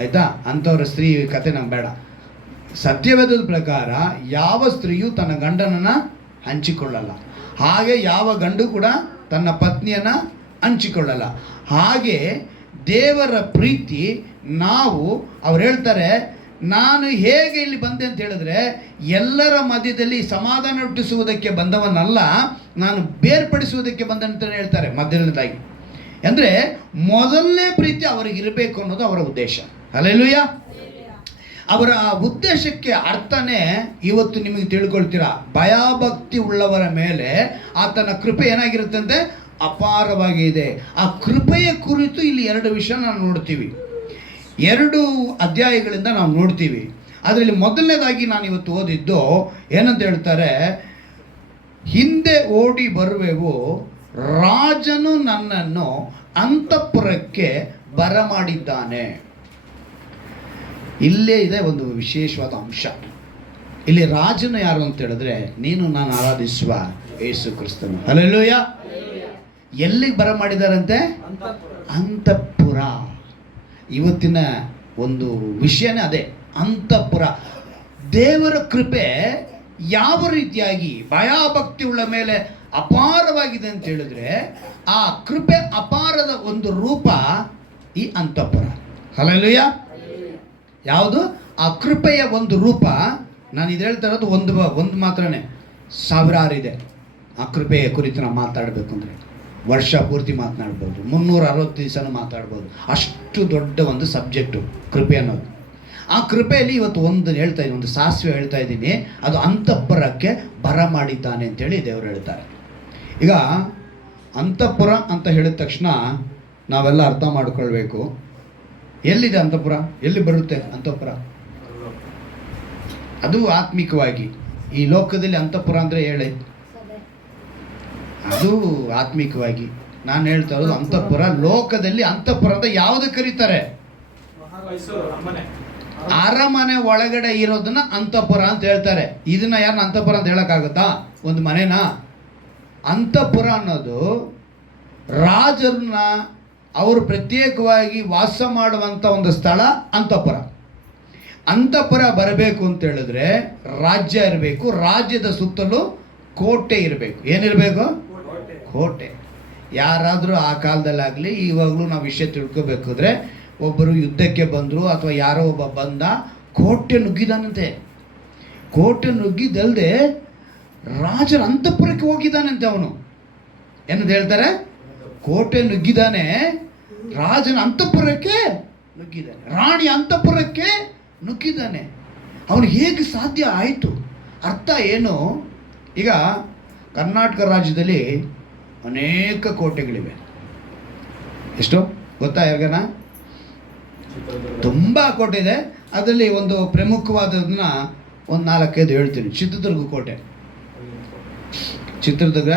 ಆಯಿತಾ? ಅಂಥವ್ರ ಸ್ತ್ರೀ ಕತೆ ನಮ್ಗೆ ಬೇಡ. ಸತ್ಯವೇದದ ಪ್ರಕಾರ ಯಾವ ಸ್ತ್ರೀಯೂ ತನ್ನ ಗಂಡನನ್ನು ಹಂಚಿಕೊಳ್ಳಲ್ಲ, ಹಾಗೆ ಯಾವ ಗಂಡು ಕೂಡ ತನ್ನ ಪತ್ನಿಯನ್ನು ಹಂಚಿಕೊಳ್ಳಲ್ಲ. ಹಾಗೆ ದೇವರ ಪ್ರೀತಿ ನಾವು, ಅವ್ರು ಹೇಳ್ತಾರೆ, ನಾನು ಹೇಗೆ ಇಲ್ಲಿ ಬಂದೆ ಅಂತ ಹೇಳಿದ್ರೆ ಎಲ್ಲರ ಮಧ್ಯದಲ್ಲಿ ಸಮಾಧಾನ ಹುಟ್ಟಿಸುವುದಕ್ಕೆ ಬಂದವನಲ್ಲ, ನಾನು ಬೇರ್ಪಡಿಸುವುದಕ್ಕೆ ಬಂದಂತ ಹೇಳ್ತಾರೆ ಮೊದಲನೇದಾಗಿ. ಅಂದರೆ ಮೊದಲನೇ ಪ್ರೀತಿ ಅವರಿಗಿರಬೇಕು ಅನ್ನೋದು ಅವರ ಉದ್ದೇಶ. ಹಲ್ಲೆಲೂಯಾ. ಅವರ ಉದ್ದೇಶಕ್ಕೆ ಅರ್ಥನೇ ಇವತ್ತು ನಿಮಗೆ ತಿಳ್ಕೊಳ್ತೀರಾ. ಭಯಭಕ್ತಿ ಉಳ್ಳವರ ಮೇಲೆ ಆತನ ಕೃಪೆ ಏನಾಗಿರುತ್ತಂತೆ? ಅಪಾರವಾಗಿದೆ. ಆ ಕೃಪೆಯ ಕುರಿತು ಇಲ್ಲಿ 2 ವಿಷಯ ನಾವು ನೋಡ್ತೀವಿ, 2 ಅಧ್ಯಾಯಗಳಿಂದ ನಾವು ನೋಡ್ತೀವಿ. ಅದರಲ್ಲಿ ಮೊದಲನೇದಾಗಿ ನಾನು ಇವತ್ತು ಓದಿದ್ದು ಏನಂತ ಹೇಳ್ತಾರೆ, ಹಿಂದೆ ಓಡಿ ಬರುವೆವು, ರಾಜನು ನನ್ನನ್ನು ಅಂತಃಪುರಕ್ಕೆ ಬರಮಾಡಿದ್ದಾನೆ. ಇಲ್ಲೇ ಇದೆ ಒಂದು ವಿಶೇಷವಾದ ಅಂಶ. ಇಲ್ಲಿ ರಾಜನು ಯಾರು ಅಂತ ಹೇಳಿದ್ರೆ ನೀನು ನಾನು ಆರಾಧಿಸುವ ಯೇಸು ಕ್ರಿಸ್ತನು. ಹಲ್ಲೆಲೂಯಾ. ಎಲ್ಲಿಗೆ ಬರಮಾಡಿದಾರಂತೆ? ಅಂತಃಪುರ. ಇವತ್ತಿನ ಒಂದು ವಿಷಯನೇ ಅದೇ, ಅಂತಃಪುರ. ದೇವರ ಕೃಪೆ ಯಾವ ರೀತಿಯಾಗಿ ಭಯಭಕ್ತಿ ಉಳ್ಳ ಮೇಲೆ ಅಪಾರವಾಗಿದೆ ಅಂತ ಹೇಳಿದ್ರೆ ಆ ಕೃಪೆ ಅಪಾರದ ಒಂದು ರೂಪ ಈ ಅಂತಃಪುರ. ಹಲ್ಲೆಲೂಯಾ. ಯಾವುದು? ಆ ಕೃಪೆಯ ಒಂದು ರೂಪ. ನಾನು ಇದು ಹೇಳ್ತಾ ಇರೋದು ಒಂದು ಮಾತ್ರನೇ, ಸಾವಿರಾರು ಇದೆ. ಆ ಕೃಪೆಯ ಕುರಿತು ನಾವು ಮಾತಾಡಬೇಕು ಅಂದರೆ ವರ್ಷ ಪೂರ್ತಿ ಮಾತನಾಡ್ಬೋದು, 360 ದಿವಸನೂ ಮಾತಾಡ್ಬೋದು. ಅಷ್ಟು ದೊಡ್ಡ ಒಂದು ಸಬ್ಜೆಕ್ಟು ಕೃಪೆ ಅನ್ನೋದು. ಆ ಕೃಪೆಯಲ್ಲಿ ಇವತ್ತು ಒಂದು ಸಾಸಿವೆ ಹೇಳ್ತಾ ಇದ್ದೀನಿ, ಅದು ಅಂತಃಪುರಕ್ಕೆ ಬರ ಮಾಡಿದ್ದಾನೆ ಅಂತೇಳಿ ದೇವರು ಹೇಳ್ತಾರೆ. ಈಗ ಅಂತಃಪುರ ಅಂತ ಹೇಳಿದ ತಕ್ಷಣ ನಾವೆಲ್ಲ ಅರ್ಥ ಮಾಡ್ಕೊಳ್ಬೇಕು, ಎಲ್ಲಿದೆ ಅಂತಃಪುರ, ಎಲ್ಲಿ ಬರುತ್ತೆ ಅಂತಃಪುರ? ಅದು ಆತ್ಮಿಕವಾಗಿ. ಈ ಲೋಕದಲ್ಲಿ ಅಂತಃಪುರ ಅಂದರೆ ಹೇಳಿ, ಅದು ಆತ್ಮಿಕವಾಗಿ. ನಾನು ಹೇಳ್ತಾ ಇರೋದು ಅಂತಃಪುರ. ಲೋಕದಲ್ಲಿ ಅಂತಃಪುರ ಅಂತ ಯಾವುದು ಕರೀತಾರೆ? ಅರಮನೆ ಒಳಗಡೆ ಇರೋದನ್ನ ಅಂತಃಪುರ ಅಂತ ಹೇಳ್ತಾರೆ. ಇದನ್ನ ಯಾರನ್ನ ಅಂತಃಪುರ ಅಂತ ಹೇಳಕ್ಕಾಗುತ್ತಾ? ಒಂದು ಮನೆನಾ? ಅಂತಃಪುರ ಅನ್ನೋದು ರಾಜರನ್ನ ಅವರು ಪ್ರತ್ಯೇಕವಾಗಿ ವಾಸ ಮಾಡುವಂಥ ಒಂದು ಸ್ಥಳ ಅಂತಃಪುರ. ಅಂತಃಪುರ ಬರಬೇಕು ಅಂತ ಹೇಳಿದ್ರೆ ರಾಜ್ಯ ಇರಬೇಕು, ರಾಜ್ಯದ ಸುತ್ತಲೂ ಕೋಟೆ ಇರಬೇಕು. ಏನಿರಬೇಕು? ಕೋಟೆ. ಯಾರಾದರೂ ಆ ಕಾಲದಲ್ಲಾಗಲಿ ಇವಾಗಲೂ ನಾವು ವಿಷಯ ತಿಳ್ಕೋಬೇಕಾದ್ರೆ, ಒಬ್ಬರು ಯುದ್ಧಕ್ಕೆ ಬಂದರು ಅಥವಾ ಯಾರೋ ಒಬ್ಬ ಬಂದ, ಕೋಟೆ ನುಗ್ಗಿದಾನಂತೆ. ಕೋಟೆ ನುಗ್ಗಿದ್ದಲ್ಲದೆ ರಾಜರ ಅಂತಃಪುರಕ್ಕೆ ಹೋಗಿದ್ದಾನಂತೆ ಅವನು. ಏನಂತ ಹೇಳ್ತಾರೆ? ಕೋಟೆ ನುಗ್ಗಿದ್ದಾನೆ, ರಾಜನ ಅಂತಃಪುರಕ್ಕೆ ನುಗ್ಗಿದ್ದಾನೆ, ರಾಣಿ ಅಂತಃಪುರಕ್ಕೆ ನುಗ್ಗಿದ್ದಾನೆ. ಅವನು ಹೇಗೆ ಸಾಧ್ಯ ಆಯಿತು? ಅರ್ಥ ಏನು? ಈಗ ಕರ್ನಾಟಕ ರಾಜ್ಯದಲ್ಲಿ ಅನೇಕ ಕೋಟೆಗಳಿವೆ. ಎಷ್ಟು ಗೊತ್ತಾ ಯಾರಿಗನ? ತುಂಬ ಕೋಟೆ ಇದೆ. ಅದರಲ್ಲಿ ಒಂದು ಪ್ರಮುಖವಾದದನ್ನ ಒಂದು 4-5 ಹೇಳ್ತೀನಿ. ಚಿತ್ರದುರ್ಗ ಕೋಟೆ. ಚಿತ್ರದುರ್ಗ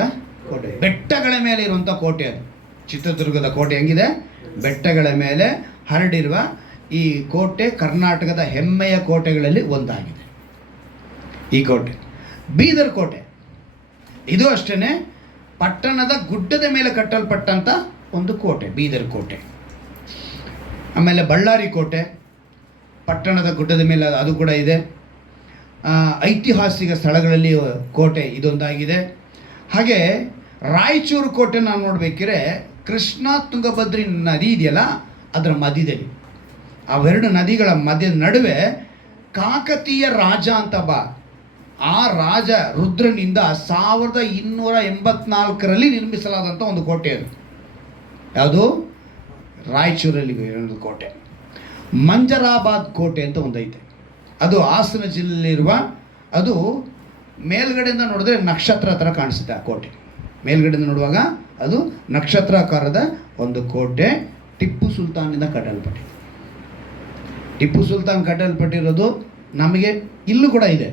ಕೋಟೆ ಬೆಟ್ಟಗಳ ಮೇಲೆ ಇರುವಂಥ ಕೋಟೆ ಅದು. ಚಿತ್ರದುರ್ಗದ ಕೋಟೆ ಹೆಂಗಿದೆ? ಬೆಟ್ಟಗಳ ಮೇಲೆ ಹರಡಿರುವ ಈ ಕೋಟೆ ಕರ್ನಾಟಕದ ಹೆಮ್ಮೆಯ ಕೋಟೆಗಳಲ್ಲಿ ಒಂದಾಗಿದೆ ಈ ಕೋಟೆ. ಬೀದರ್ ಕೋಟೆ ಇದು ಅಷ್ಟೇ, ಪಟ್ಟಣದ ಗುಡ್ಡದ ಮೇಲೆ ಕಟ್ಟಲ್ಪಟ್ಟಂಥ ಒಂದು ಕೋಟೆ ಬೀದರ್ ಕೋಟೆ. ಆಮೇಲೆ ಬಳ್ಳಾರಿ ಕೋಟೆ ಪಟ್ಟಣದ ಗುಡ್ಡದ ಮೇಲೆ ಅದು ಕೂಡ ಇದೆ. ಐತಿಹಾಸಿಕ ಸ್ಥಳಗಳಲ್ಲಿ ಕೋಟೆ ಇದೊಂದಾಗಿದೆ. ಹಾಗೆ ರಾಯಚೂರು ಕೋಟೆ ನಾವು ನೋಡಬೇಕಿದ್ರೆ ಕೃಷ್ಣ ತುಂಗಭದ್ರಿ ನದಿ ಇದೆಯಲ್ಲ, ಅದರ ಮಧ್ಯದಲ್ಲಿ, ಅವೆರಡು ನದಿಗಳ ನಡುವೆ ಕಾಕತೀಯ ರಾಜ ಅಂತ ಆ ರಾಜ ರುದ್ರನಿಂದ 1284ರಲ್ಲಿ ನಿರ್ಮಿಸಲಾದಂಥ ಒಂದು ಕೋಟೆ ಅದು. ಯಾವುದು? ರಾಯಚೂರಲ್ಲಿ ಒಂದು ಕೋಟೆ. ಮಂಜರಾಬಾದ್ ಕೋಟೆ ಅಂತ ಒಂದೈತೆ, ಅದು ಹಾಸನ ಜಿಲ್ಲೆಯಲ್ಲಿರುವ. ಅದು ಮೇಲ್ಗಡೆಯಿಂದ ನೋಡಿದ್ರೆ ನಕ್ಷತ್ರ ಥರ ಕಾಣಿಸುತ್ತೆ. ಆ ಕೋಟೆ ಮೇಲ್ಗಡೆಯಿಂದ ನೋಡುವಾಗ ಅದು ನಕ್ಷತ್ರಾಕಾರದ ಒಂದು ಕೋಟೆ. ಟಿಪ್ಪು ಸುಲ್ತಾನಿಂದ ಕಟ್ಟಲ್ಪಟ್ಟಿದೆ. ಟಿಪ್ಪು ಸುಲ್ತಾನ್ ಕಟ್ಟಲ್ಪಟ್ಟಿರೋದು ನಮಗೆ ಇಲ್ಲೂ ಕೂಡ ಇದೆ.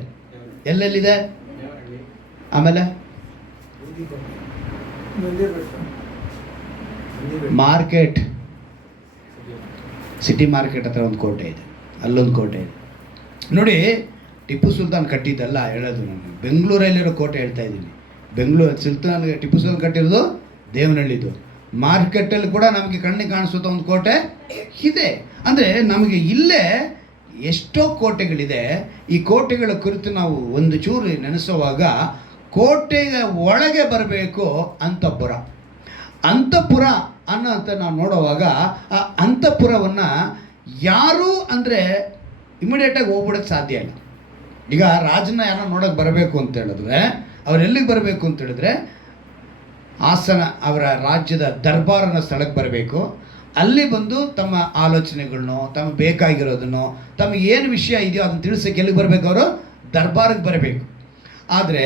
ಎಲ್ಲೆಲ್ಲಿದೆ? ಆಮೇಲೆ ಮಾರ್ಕೆಟ್, ಸಿಟಿ ಮಾರ್ಕೆಟ್ ಹತ್ರ ಒಂದು ಕೋಟೆ ಇದೆ, ಅಲ್ಲೊಂದು ಕೋಟೆ ಇದೆ. ನೋಡಿ, ಟಿಪ್ಪು ಸುಲ್ತಾನ್ ಕಟ್ಟಿದ್ದಲ್ಲ ಹೇಳೋದು ನಾನು, ಬೆಂಗಳೂರಲ್ಲಿರೋ ಕೋಟೆ ಹೇಳ್ತಾ ಇದ್ದೀನಿ. ಟಿಪ್ಪು ಸುಲ್ತಾನ್ ಕಟ್ಟಿರೋದು ದೇವನಹಳ್ಳಿದು. ಮಾರ್ಕೆಟಲ್ಲಿ ಕೂಡ ನಮಗೆ ಕಣ್ಣಿಗೆ ಕಾಣಿಸುತ್ತ ಒಂದು ಕೋಟೆ ಇದೆ. ಅಂದರೆ ನಮಗೆ ಇಲ್ಲೇ ಎಷ್ಟೋ ಕೋಟೆಗಳಿದೆ. ಈ ಕೋಟೆಗಳ ಕುರಿತು ನಾವು ಒಂದು ಚೂರು ನೆನೆಸುವಾಗ ಕೋಟೆಯ ಒಳಗೆ ಬರಬೇಕು ಅಂತಃಪುರ. ಅಂತಃಪುರ ಅನ್ನೋಂಥ ನಾವು ನೋಡುವಾಗ ಆ ಅಂತಃಪುರವನ್ನು ಯಾರು ಅಂದರೆ ಇಮಿಡಿಯೇಟಾಗಿ ಹೋಗ್ಬಿಡೋಕ್ಕೆ ಸಾಧ್ಯ ಇಲ್ಲ. ಈಗ ರಾಜನ ಯಾರೋ ನೋಡೋಕೆ ಬರಬೇಕು ಅಂತ ಹೇಳಿದ್ರೆ ಅವ್ರು ಎಲ್ಲಿಗೆ ಬರಬೇಕು ಅಂತ ಹೇಳಿದ್ರೆ ಹಾಸನ ಅವರ ರಾಜ್ಯದ ದರ್ಬಾರನ ಸ್ಥಳಕ್ಕೆ ಬರಬೇಕು. ಅಲ್ಲಿ ಬಂದು ತಮ್ಮ ಆಲೋಚನೆಗಳನ್ನು, ತಮಗೆ ಬೇಕಾಗಿರೋದನ್ನು, ತಮಗೆ ಏನು ವಿಷಯ ಇದೆಯೋ ಅದನ್ನು ತಿಳಿಸೋಕೆ ಎಲ್ಲಿಗೆ ಬರಬೇಕು? ಅವರು ದರ್ಬಾರಿಗೆ ಬರಬೇಕು. ಆದರೆ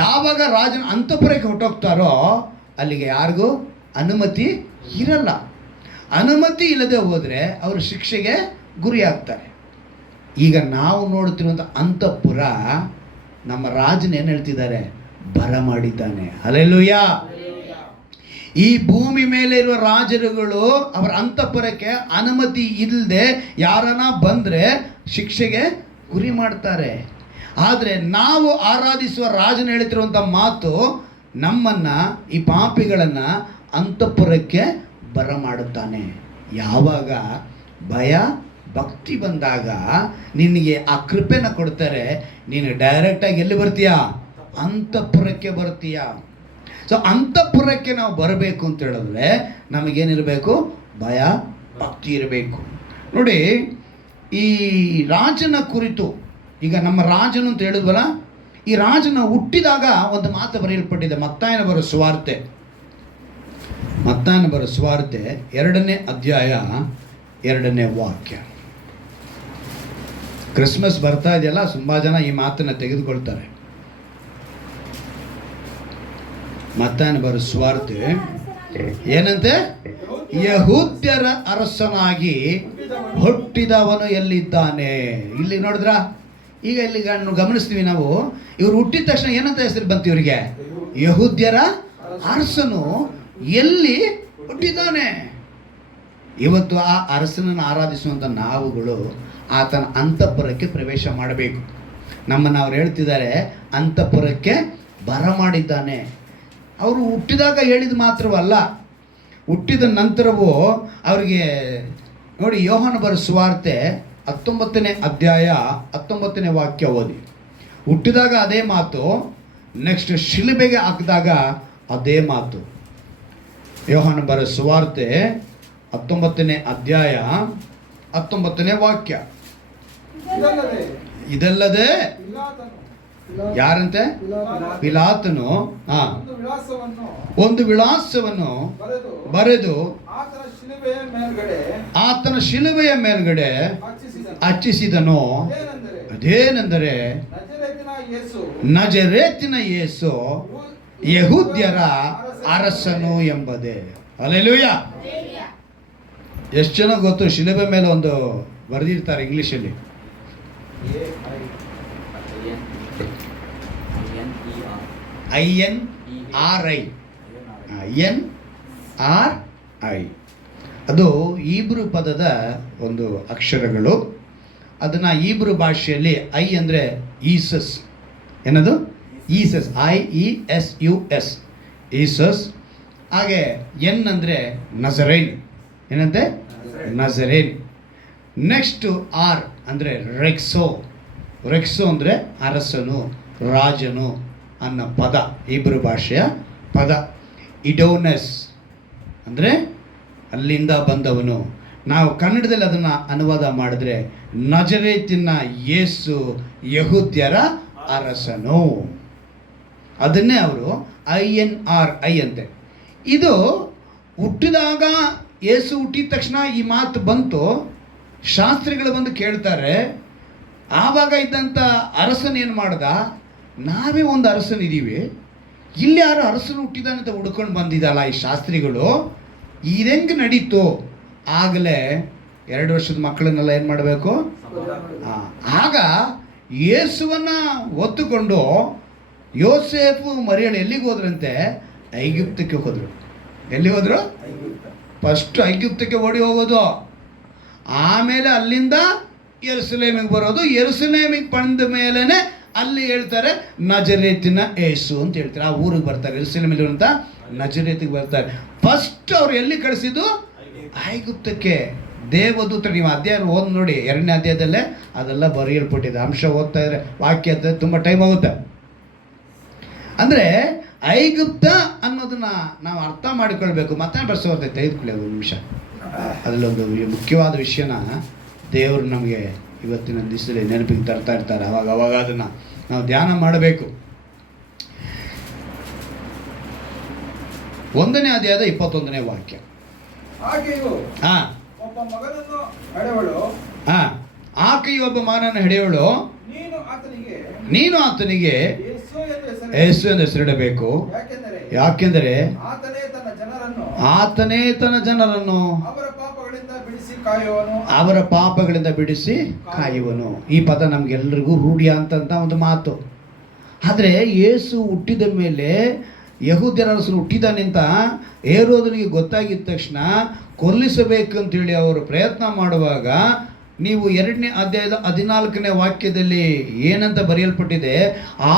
ಯಾವಾಗ ರಾಜನ ಅಂತಃಪುರಕ್ಕೆ ಹೊರಟೋಗ್ತಾರೋ ಅಲ್ಲಿಗೆ ಯಾರಿಗೂ ಅನುಮತಿ ಇರಲ್ಲ. ಅನುಮತಿ ಇಲ್ಲದೆ ಹೋದರೆ ಅವರು ಶಿಕ್ಷೆಗೆ ಗುರಿಯಾಗ್ತಾರೆ. ಈಗ ನಾವು ನೋಡ್ತಿರುವಂಥ ಅಂತಃಪುರ ನಮ್ಮ ರಾಜನ ಏನು ಹೇಳ್ತಿದ್ದಾರೆ? ಬರ ಮಾಡಿದ್ದಾನೆ. ಹಲ್ಲೆಲೂಯಾ. ಈ ಭೂಮಿ ಮೇಲೆ ಇರುವ ರಾಜರುಗಳು ಅವರ ಅಂತಃಪುರಕ್ಕೆ ಅನುಮತಿ ಇಲ್ಲದೆ ಯಾರನ್ನ ಬಂದರೆ ಶಿಕ್ಷೆಗೆ ಗುರಿ ಮಾಡ್ತಾರೆ. ಆದರೆ ನಾವು ಆರಾಧಿಸುವ ರಾಜನ ಹೇಳ್ತಿರುವಂಥ ಮಾತು ನಮ್ಮನ್ನು, ಈ ಪಾಪಿಗಳನ್ನು ಅಂತಃಪುರಕ್ಕೆ ಬರ ಮಾಡುತ್ತಾನೆ. ಯಾವಾಗ ಭಯ ಭಕ್ತಿ ಬಂದಾಗ ನಿನಗೆ ಆ ಕೃಪೆನ ಕೊಡ್ತಾರೆ, ನೀನು ಡೈರೆಕ್ಟಾಗಿ ಎಲ್ಲಿ ಬರ್ತೀಯಾ? ಅಂತಃಪುರಕ್ಕೆ ಬರ್ತೀಯ. ಸೊ ಅಂತಃಪುರಕ್ಕೆ ನಾವು ಬರಬೇಕು ಅಂತ ಹೇಳಿದ್ರೆ ನಮಗೇನಿರಬೇಕು? ಭಯ ಭಕ್ತಿ ಇರಬೇಕು. ನೋಡಿ, ಈ ರಾಜನ ಕುರಿತು, ಈಗ ನಮ್ಮ ರಾಜನು ಅಂತ ಹೇಳಿದ್ವಲ್ಲ, ಈ ರಾಜನ ಹುಟ್ಟಿದಾಗ ಒಂದು ಮಾತು ಬರೆಯಲ್ಪಟ್ಟಿದೆ. ಮತ್ತಾಯನ ಬರೋ ಸುವಾರ್ತೆ 2ನೇ ಅಧ್ಯಾಯ 2ನೇ ವಾಕ್ಯ. ಕ್ರಿಸ್ಮಸ್ ಬರ್ತಾ ಇದೆಯಲ್ಲ, ತುಂಬ ಜನ ಈ ಮಾತನ್ನು ತೆಗೆದುಕೊಳ್ತಾರೆ. ಮತ್ತಾಯನ ಬರೋ ಸುವಾರ್ತೆ ಏನಂತೆ? ಯಹೂದ್ಯರ ಅರಸನಾಗಿ ಹುಟ್ಟಿದವನು ಎಲ್ಲಿದ್ದಾನೆ. ಇಲ್ಲಿ ನೋಡಿದ್ರ, ಈಗ ಇಲ್ಲಿ ಗಮನಿಸ್ತೀವಿ ನಾವು, ಇವ್ರು ಹುಟ್ಟಿದ ತಕ್ಷಣ ಏನಂತ ಹೆಸರು ಬಂತು ಇವರಿಗೆ? ಯಹೂದ್ಯರ ಅರಸನು ಎಲ್ಲಿ ಹುಟ್ಟಿದ್ದಾನೆ. ಇವತ್ತು ಆ ಅರಸನನ್ನು ಆರಾಧಿಸುವಂಥ ನಾವುಗಳು ಆತನ ಅಂತಃಪುರಕ್ಕೆ ಪ್ರವೇಶ ಮಾಡಬೇಕು. ನಮ್ಮನ್ನು ಅವ್ರು ಹೇಳ್ತಿದ್ದಾರೆ, ಅಂತಃಪುರಕ್ಕೆ ಬರಮಾಡಿದ್ದಾನೆ. ಅವರು ಹುಟ್ಟಿದಾಗ ಹೇಳಿದ ಮಾತ್ರವಲ್ಲ, ಹುಟ್ಟಿದ ನಂತರವೂ ಅವರಿಗೆ ನೋಡಿ, ಯೋಹಾನ ಬರೋ ಸುವಾರ್ತೆ 19ನೇ ಅಧ್ಯಾಯ 19ನೇ ವಾಕ್ಯ ಓದಿ. ಹುಟ್ಟಿದಾಗ ಅದೇ ಮಾತು, ನೆಕ್ಸ್ಟ್ ಶಿಲುಬೆಗೆ ಹಾಕಿದಾಗ ಅದೇ ಮಾತು. ಯೋಹಾನ ಬರೋ ಸುವಾರ್ತೆ 19ನೇ ಅಧ್ಯಾಯ 19ನೇ ವಾಕ್ಯ. ಇದಲ್ಲದೆ ಯಾರಂತೆ? ಪಿಲಾತನು ಒಂದು ವಿಳಾಸವನ್ನು ಬರೆದು ಆತನ ಶಿಲುಬೆಯ ಮೇಲ್ಗಡೆ ಹಚ್ಚಿಸಿದನು. ಅದೇನೆಂದರೆ, ನಜರೇತಿನ ಯೇಸು ಯಹೂದ್ಯರ ಅರಸನು ಎಂಬುದೇ. ಹಲ್ಲೆಲೂಯಾ. ಎಷ್ಟು ಜನ ಗೊತ್ತು? ಶಿಲುಬೆ ಮೇಲೆ ಒಂದು ಬರೆದಿರ್ತಾರೆ ಇಂಗ್ಲೀಷಲ್ಲಿ, INRI. ಅದು ಹೀಬ್ರೂ ಪದದ ಒಂದು ಅಕ್ಷರಗಳು. ಅದನ್ನು ಹೀಬ್ರೂ ಭಾಷೆಯಲ್ಲಿ ಐ ಅಂದರೆ ಈಸಸ್, ಏನದು? ಈಸಸ್, IESUS, ಈಸಸ್. ಹಾಗೆ ಎನ್ ಅಂದರೆ ನಜರೇನ್, ಏನಂತೆ? ನಜರೇನ್. ನೆಕ್ಸ್ಟು ಆರ್ ಅಂದರೆ ರೆಕ್ಸೋ. ರೆಕ್ಸೋ ಅಂದರೆ ಅರಸನು, ರಾಜನು ಅನ್ನೋ ಪದ, ಹೀಬ್ರೂ ಭಾಷೆಯ ಪದ. ಇಡೋನಸ್ ಅಂದರೆ ಅಲ್ಲಿಂದ ಬಂದವನು. ನಾವು ಕನ್ನಡದಲ್ಲಿ ಅದನ್ನು ಅನುವಾದ ಮಾಡಿದ್ರೆ, ನಜರೇತಿನ ಯೇಸು ಯಹೂದ್ಯರ ಅರಸನು. ಅದನ್ನೇ ಅವರು INRI ಅಂತೆ. ಇದು ಹುಟ್ಟಿದಾಗ, ಯೇಸು ಹುಟ್ಟಿದ ತಕ್ಷಣ ಈ ಮಾತು ಬಂತು. ಶಾಸ್ತ್ರಿಗಳು ಬಂದು ಕೇಳ್ತಾರೆ, ಆವಾಗ ಇದ್ದಂಥ ಅರಸನ ಏನು ಮಾಡ್ದ? ನಾವೇ ಒಂದು ಅರಸನಿದ್ದೀವಿ, ಇಲ್ಲಿ ಯಾರು ಅರಸನು ಹುಟ್ಟಿದಾನೆ ಅಂತ ಹುಡ್ಕೊಂಡು ಬಂದಿದ್ದಲ್ಲ ಈ ಶಾಸ್ತ್ರಿಗಳು, ಇದೆಂಗೆ ನಡೀತು? ಆಗಲೇ 2 ವರ್ಷದ ಮಕ್ಕಳನ್ನೆಲ್ಲ ಏನು ಮಾಡಬೇಕು? ಆಗ ಯೇಸುವನ್ನು ಹೊತ್ತುಕೊಂಡು ಯೋಸೇಫು ಮರಿಯಳು ಎಲ್ಲಿಗೆ ಹೋದ್ರಂತೆ? ಐಗುಪ್ತಕ್ಕೆ ಹೋದರು. ಎಲ್ಲಿ ಹೋದರು? ಫಸ್ಟ್ ಐಗುಪ್ತಕ್ಕೆ ಓಡಿ ಹೋಗೋದು, ಆಮೇಲೆ ಅಲ್ಲಿಂದ ಯೆರೂಸಲೇಮಿಗೆ ಬರೋದು. ಯೆರೂಸಲೇಮಿಗೆ ಬಂದ ಮೇಲೇ ಅಲ್ಲಿ ಹೇಳ್ತಾರೆ ನಜರೇತಿನ ಯೇಸು ಅಂತ ಹೇಳ್ತಾರೆ. ಆ ಊರಿಗೆ ಬರ್ತಾರೆ, ಯೆರೂಸಲೇಮಿರುವಂಥ ನಜರೇತಿಗೆ ಬರ್ತಾರೆ. ಫಸ್ಟ್ ಅವ್ರು ಎಲ್ಲಿ ಕಳಿಸಿದ್ದು? ಐಗುಪ್ತಕ್ಕೆ. ದೇವದೂತರು, ನೀವು ಅಧ್ಯಾಯ ಓದಿ ನೋಡಿ, 2ನೇ ಅಧ್ಯಾಯದಲ್ಲೇ ಅದೆಲ್ಲ ಬರೆಯಲ್ಪಟ್ಟಿದೆ. ಅಂಶ ಓದ್ತಾ ಇದ್ರೆ, ವಾಕ್ಯ ತುಂಬ ಟೈಮ್ ಆಗುತ್ತೆ. ಅಂದರೆ ಐಗುಪ್ತ ಅನ್ನೋದನ್ನ ನಾವು ಅರ್ಥ ಮಾಡಿಕೊಳ್ಬೇಕು. ಮತ್ತೆ ಬರ್ಸೋರ್ತೆ ತೆಗೆದುಕೊಳ್ಳಿ ಒಂದು ನಿಮಿಷ. ಅದರಲ್ಲೊಂದು ಮುಖ್ಯವಾದ ವಿಷಯನ ದೇವರು ನಮಗೆ ಇವತ್ತಿನ ದಿವಸದಲ್ಲಿ ನೆನಪಿಗೆ ತರ್ತಾ ಇರ್ತಾರೆ. ಅವಾಗ ಅದನ್ನು ನಾವು ಧ್ಯಾನ ಮಾಡಬೇಕು. 1ನೇ ಅಧ್ಯಾಯದ 21ನೇ ವಾಕ್ಯ. ಆಕೆಯು ಒಬ್ಬ ಮಗನನ್ನು ಹೆಡೆಯವಳು, ನೀನು ಆತನಿಗೆ ಯೇಸು ಎಂದು ಹೆಸರಿಡಬೇಕು, ಯಾಕೆಂದರೆ ಆತನೇ ತನ್ನ ಜನರನ್ನು ಅವರ ಪಾಪಗಳಿಂದ ಬಿಡಿಸಿ ಕಾಯುವನು. ಈ ಪದ ನಮಗೆಲ್ಲರಿಗೂ ರೂಢಿ ಅಂತ ಒಂದು ಮಾತು. ಆದರೆ ಯೇಸು ಹುಟ್ಟಿದ ಮೇಲೆ ಯಹೂದ್ಯರ ಅರಸನು ಹುಟ್ಟಿದಾನಿಂತ ಹೇರೋದನಿಗೆ ಗೊತ್ತಾಗಿದ್ದ ತಕ್ಷಣ ಕೊಲ್ಲಿಸಬೇಕಂತೇಳಿ ಅವರು ಪ್ರಯತ್ನ ಮಾಡುವಾಗ, ನೀವು 2ನೇ ಅಧ್ಯಾಯದ 14ನೇ ವಾಕ್ಯದಲ್ಲಿ ಏನಂತ ಬರೆಯಲ್ಪಟ್ಟಿದೆ?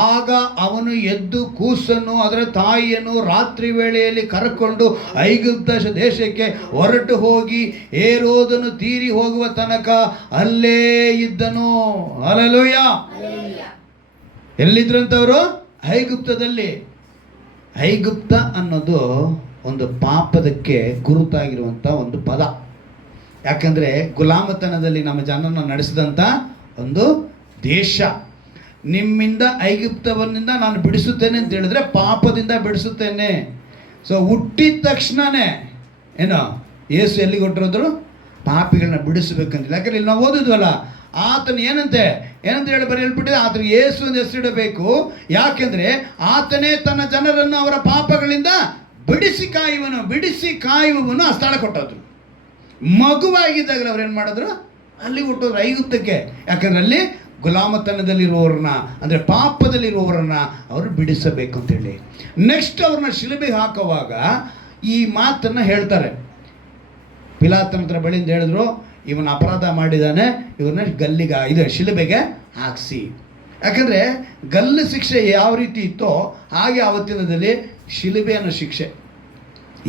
ಆಗ ಅವನು ಎದ್ದು ಕೂಸನ್ನು ಅದರ ತಾಯಿಯನ್ನು ರಾತ್ರಿ ವೇಳೆಯಲ್ಲಿ ಕರಕೊಂಡು ಐಗುಪ್ತ ದೇಶಕ್ಕೆ ಹೊರಟು ಹೋಗಿ ಹೇರೋದನು ತೀರಿ ಹೋಗುವ ತನಕ ಅಲ್ಲೇ ಇದ್ದನು. ಹಲ್ಲೆಲೂಯಾ. ಎಲ್ಲಿದ್ರಂತವರು? ಐಗುಪ್ತದಲ್ಲಿ. ಐಗುಪ್ತ ಅನ್ನೋದು ಒಂದು ಪಾಪದಕ್ಕೆ ಗುರುತಾಗಿರುವಂಥ ಒಂದು ಪದ. ಯಾಕಂದರೆ ಗುಲಾಮತನದಲ್ಲಿ ನಮ್ಮ ಜನರನ್ನು ನಡೆಸಿದಂಥ ಒಂದು ದೇಶ. ನಿಮ್ಮಿಂದ ಐಗುಪ್ತವನ್ನಿಂದ ನಾನು ಬಿಡಿಸುತ್ತೇನೆ ಅಂತ ಹೇಳಿದ್ರೆ ಪಾಪದಿಂದ ಬಿಡಿಸುತ್ತೇನೆ. ಸೊ ಹುಟ್ಟಿದ ತಕ್ಷಣನೇ ಏನೋ ಯೇಸು ಎಲ್ಲಿಗೆ ಹೊಟ್ಟಿರೋದ್ರು? ಪಾಪಿಗಳನ್ನ ಬಿಡಿಸಬೇಕಂತಿಲ್ಲ. ಯಾಕಂದ್ರೆ ಇಲ್ಲಿ ನಾವು ಓದಿದ್ವಲ್ಲ, ಆತನು ಏನಂತ ಹೇಳಿ ಹೇಳ್ಬಿಟ್ಟಿದೆ, ಆತನಿಗೆ ಯೇಸು ಅಂತ ಹೆಸರಿಡಬೇಕು. ಯಾಕೆಂದರೆ ಆತನೇ ತನ್ನ ಜನರನ್ನು ಅವರ ಪಾಪಗಳಿಂದ ಬಿಡಿಸಿ ಕಾಯುವವನು ಆ ಸ್ಥಳ ಕೊಟ್ಟದ್ರು. ಮಗುವಾಗಿದ್ದಾಗಲೇ ಅವ್ರು ಏನು ಮಾಡಿದ್ರು? ಅಲ್ಲಿ ಹುಟ್ಟೋದ್ರು ಐಗುಪ್ತಕ್ಕೆ. ಯಾಕಂದ್ರೆ ಅಲ್ಲಿ ಗುಲಾಮತನದಲ್ಲಿರುವವ್ರನ್ನ, ಅಂದರೆ ಪಾಪದಲ್ಲಿರುವವರನ್ನ ಅವರು ಬಿಡಿಸಬೇಕು ಅಂತೇಳಿ. ನೆಕ್ಸ್ಟ್ ಅವ್ರನ್ನ ಶಿಲುಬೆಗೆ ಹಾಕುವಾಗ ಈ ಮಾತನ್ನು ಹೇಳ್ತಾರೆ. ಪಿಲಾತನ ಹತ್ರ ಬಳಿಯಿಂದ ಹೇಳಿದ್ರು, ಇವನ ಅಪರಾಧ ಮಾಡಿದ್ದಾನೆ, ಇವನ್ನ ಶಿಲುಬೆಗೆ ಹಾಕಿಸಿ. ಯಾಕಂದರೆ ಗಲ್ಲು ಶಿಕ್ಷೆ ಯಾವ ರೀತಿ ಇತ್ತೋ ಹಾಗೆ ಆವತ್ತಿನ ದಿನದಲ್ಲಿ ಶಿಲುಬೆ ಅನ್ನೋ ಶಿಕ್ಷೆ.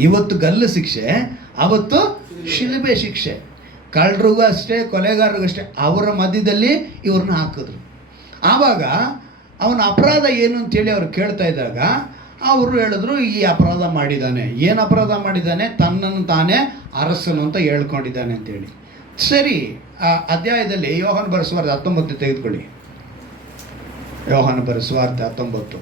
ಇವತ್ತು ಗಲ್ಲು ಶಿಕ್ಷೆ, ಅವತ್ತು ಶಿಲುಬೆ ಶಿಕ್ಷೆ. ಕಳ್ಳರಿಗೂ ಅಷ್ಟೇ, ಕೊಲೆಗಾರರಿಗೂ ಅಷ್ಟೇ, ಅವರ ಮಧ್ಯದಲ್ಲಿ ಇವ್ರನ್ನ ಹಾಕಿದ್ರು. ಆವಾಗ ಅವನ ಅಪರಾಧ ಏನು ಅಂತೇಳಿ ಅವ್ರು ಕೇಳ್ತಾ ಇದ್ದಾಗ ಅವರು ಹೇಳಿದ್ರು, ಈ ಅಪರಾಧ ಮಾಡಿದ್ದಾನೆ. ಏನು ಅಪರಾಧ ಮಾಡಿದ್ದಾನೆ? ತನ್ನನ್ನು ತಾನೇ ಅರಸನು ಅಂತ ಹೇಳ್ಕೊಂಡಿದ್ದಾನೆ ಅಂತೇಳಿ. ಸರಿ, ಆ ಅಧ್ಯಾಯದಲ್ಲಿ ಯೋಹಾನ ಬರೆದ ಸುವಾರ್ತೆ 19 ತೆಗೆದುಕೊಳ್ಳಿ. ಯೋಹಾನ ಬರೆದ ಸುವಾರ್ತೆ 19.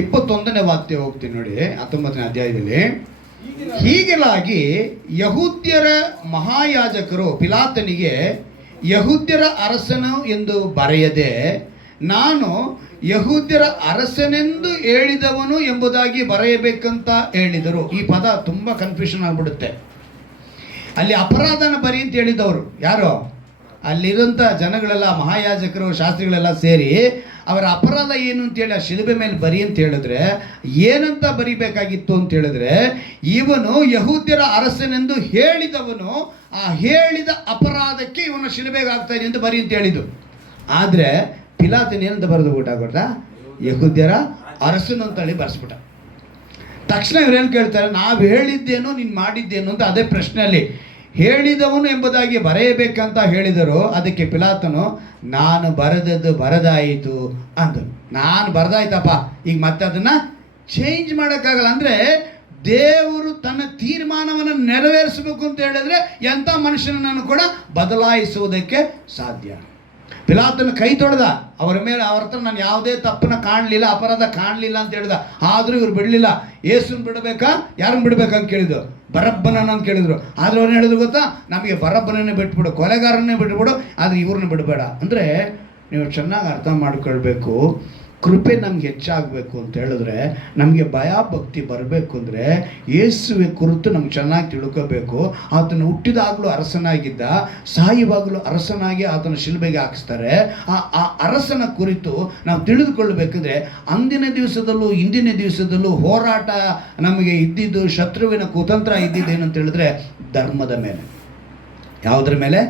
ಇಪ್ಪತ್ತೊಂದನೇ ವಾಕ್ಯ ಹೋಗ್ತೀನಿ ನೋಡಿ. 19ನೇ ಅಧ್ಯಾಯದಲ್ಲಿ, ಹೀಗೆಲಾಗಿ ಯಹೂದ್ಯರ ಮಹಾಯಾಜಕರು ಪಿಲಾತನಿಗೆ ಯಹೂದ್ಯರ ಅರಸನು ಎಂದು ಬರೆಯದೆ ನಾನು ಯಹೂದ್ಯರ ಅರಸನೆಂದು ಹೇಳಿದವನು ಎಂಬುದಾಗಿ ಬರೆಯಬೇಕಂತ ಹೇಳಿದರು. ಈ ಪದ ತುಂಬ ಕನ್ಫ್ಯೂಷನ್ ಆಗಿಬಿಡುತ್ತೆ. ಅಲ್ಲಿ ಅಪರಾಧನ ಬರಿ ಅಂತ ಹೇಳಿದವರು ಯಾರು? ಅಲ್ಲಿರೋಂಥ ಜನಗಳೆಲ್ಲ, ಮಹಾಯಾಜಕರು, ಶಾಸ್ತ್ರಿಗಳೆಲ್ಲ ಸೇರಿ ಅವರ ಅಪರಾಧ ಏನು ಅಂತೇಳಿ ಆ ಶಿಲುಬೆ ಮೇಲೆ ಬರಿ ಅಂತ ಹೇಳಿದ್ರೆ ಏನಂತ ಬರಿಬೇಕಾಗಿತ್ತು ಅಂತ ಹೇಳಿದ್ರೆ, ಇವನು ಯಹೂದ್ಯರ ಅರಸನೆಂದು ಹೇಳಿದವನು, ಆ ಹೇಳಿದ ಅಪರಾಧಕ್ಕೆ ಇವನು ಶಿಲುಬೆಗೆ ಆಗ್ತಾನೆ ಅಂತ ಬರಿ ಅಂತ ಹೇಳಿದ್ದು. ಆದರೆ ಪಿಲಾತನ ಏನಂತ ಬರೆದು ಬಿಟ್ಟ? ಯಹೂದ್ಯರ ಅರಸನು ಅಂತೇಳಿ ಬರೆಸ್ಬಿಟ್ಟ. ತಕ್ಷಣ ಇವ್ರೇನು ಕೇಳ್ತಾರೆ? ನಾವು ಹೇಳಿದ್ದೇನು, ನೀನು ಮಾಡಿದ್ದೇನು ಅಂತ ಅದೇ ಪ್ರಶ್ನೆಯಲ್ಲಿ. ಹೇಳಿದವನು ಎಂಬುದಾಗಿ ಬರೆಯಬೇಕಂತ ಹೇಳಿದರು. ಅದಕ್ಕೆ ಪಿಲಾತನು, ನಾನು ಬರೆದದ್ದು ಬರದಾಯಿತು ಅಂದನು. ನಾನು ಬರದಾಯ್ತಪ್ಪ, ಈಗ ಮತ್ತೆ ಅದನ್ನು ಚೇಂಜ್ ಮಾಡೋಕ್ಕಾಗಲ್ಲ. ಅಂದರೆ ದೇವರು ತನ್ನ ತೀರ್ಮಾನವನ್ನು ನೆರವೇರಿಸಬೇಕು ಅಂತ ಹೇಳಿದ್ರೆ ಎಂಥ ಮನುಷ್ಯನನ್ನು ಕೂಡ ಬದಲಾಯಿಸುವುದಕ್ಕೆ ಸಾಧ್ಯ. ಪಿಲಾತನ ಕೈ ತೊಳೆದ, ಅವರ ಮೇಲೆ, ಅವ್ರ ಹತ್ರ ನಾನು ಯಾವುದೇ ತಪ್ಪನ್ನ ಕಾಣಲಿಲ್ಲ, ಅಪರಾಧ ಕಾಣಲಿಲ್ಲ ಅಂತ ಹೇಳಿದ. ಆದರೂ ಇವ್ರು ಬಿಡಲಿಲ್ಲ. ಯೇಸುನ ಬಿಡಬೇಕಾ, ಯಾರನ್ನು ಬಿಡಬೇಕಂತ ಕೇಳಿದ್ರು? ಬರಬ್ಬನನ್ನು ಅಂತ ಕೇಳಿದ್ರು. ಆದರೆ ಅವ್ರನ್ನ ಹೇಳಿದ್ರು ಗೊತ್ತಾ, ನಮಗೆ ಬರಬ್ಬನನ್ನೇ ಬಿಟ್ಬಿಡು, ಕೊಲೆಗಾರನ್ನೇ ಬಿಟ್ಬಿಡು, ಆದರೆ ಇವ್ರನ್ನ ಬಿಡಬೇಡ. ಅಂದರೆ ನೀವು ಚೆನ್ನಾಗಿ ಅರ್ಥ ಮಾಡ್ಕೊಳ್ಬೇಕು. ಕೃಪೆ ನಮ್ಗೆ ಹೆಚ್ಚಾಗಬೇಕು ಅಂತ ಹೇಳಿದ್ರೆ, ನಮಗೆ ಭಯ ಭಕ್ತಿ ಬರಬೇಕು ಅಂದರೆ ಯೇಸುವೆ ಕುರಿತು ನಮ್ಗೆ ಚೆನ್ನಾಗಿ ತಿಳ್ಕೋಬೇಕು. ಆತನು ಹುಟ್ಟಿದಾಗಲೂ ಅರಸನಾಗಿದ್ದ, ಸಾಯುವಾಗಲೂ ಅರಸನಾಗಿ ಆತನ ಶಿಲುಬೆಗೆ ಹಾಕಿಸ್ತಾರೆ. ಆ ಅರಸನ ಕುರಿತು ನಾವು ತಿಳಿದುಕೊಳ್ಳಬೇಕಂದ್ರೆ ಅಂದಿನ ದಿವಸದಲ್ಲೂ ಇಂದಿನ ದಿವಸದಲ್ಲೂ ಹೋರಾಟ ನಮಗೆ ಇದ್ದಿದ್ದು, ಶತ್ರುವಿನ ಕುತಂತ್ರ ಇದ್ದಿದ್ದು ಏನಂತ ಹೇಳಿದ್ರೆ ಧರ್ಮದ ಮೇಲೆ. ಯಾವುದರ ಮೇಲೆ?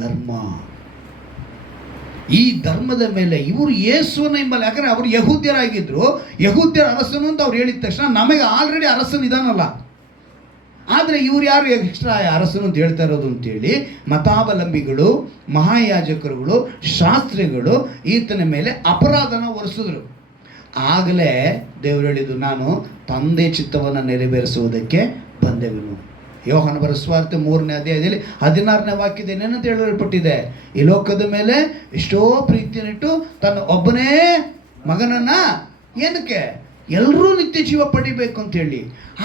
ಧರ್ಮ. ಈ ಧರ್ಮದ ಮೇಲೆ ಇವರು ಯೇಸುವನ್ನ ಹಿಂಬಲ್ಲ. ಯಾಕಂದರೆ ಅವರು ಯಹೂದ್ಯರಾಗಿದ್ದರು, ಯಹೂದ್ಯರ ಅರಸನು ಅಂತ ಅವ್ರು ಹೇಳಿದ ತಕ್ಷಣ ನಮಗೆ ಆಲ್ರೆಡಿ ಅರಸನು ಇದಾನಲ್ಲ. ಆದರೆ ಇವ್ರು ಯಾರು ಎಕ್ಸ್ಟ್ರಾ ಅರಸನು ಅಂತ ಹೇಳ್ತಾ ಇರೋದು ಅಂತೇಳಿ ಮತಾವಲಂಬಿಗಳು, ಮಹಾಯಾಜಕರುಗಳು, ಶಾಸ್ತ್ರಿಗಳು ಈತನ ಮೇಲೆ ಅಪರಾಧನ ಹೊರಿಸಿದ್ರು. ಆಗಲೇ ದೇವರು ಹೇಳಿದ್ದು, ನಾನು ತಂದೆ ಚಿತ್ತವನ್ನು ನೆರವೇರಿಸುವುದಕ್ಕೆ ಬಂದೆವನು. ಯೋಹಾನ ಬರೆದ ಸುವಾರ್ತೆ 3ನೇ ಅಧ್ಯಾಯದಲ್ಲಿ 16ನೇ ವಾಕ್ಯದಲ್ಲಿ ಏನಂತ ಹೇಳಲ್ಪಟ್ಟಿದೆ? ಈ ಲೋಕದ ಮೇಲೆ ಎಷ್ಟೋ ಪ್ರೀತಿಯನ್ನಿಟ್ಟು ತನ್ನ ಒಬ್ಬನೇ ಮಗನನ್ನ, ಏನಕ್ಕೆ? ಎಲ್ಲರೂ ನಿತ್ಯ ಜೀವ ಪಡಿಬೇಕು ಅಂತೇಳಿ.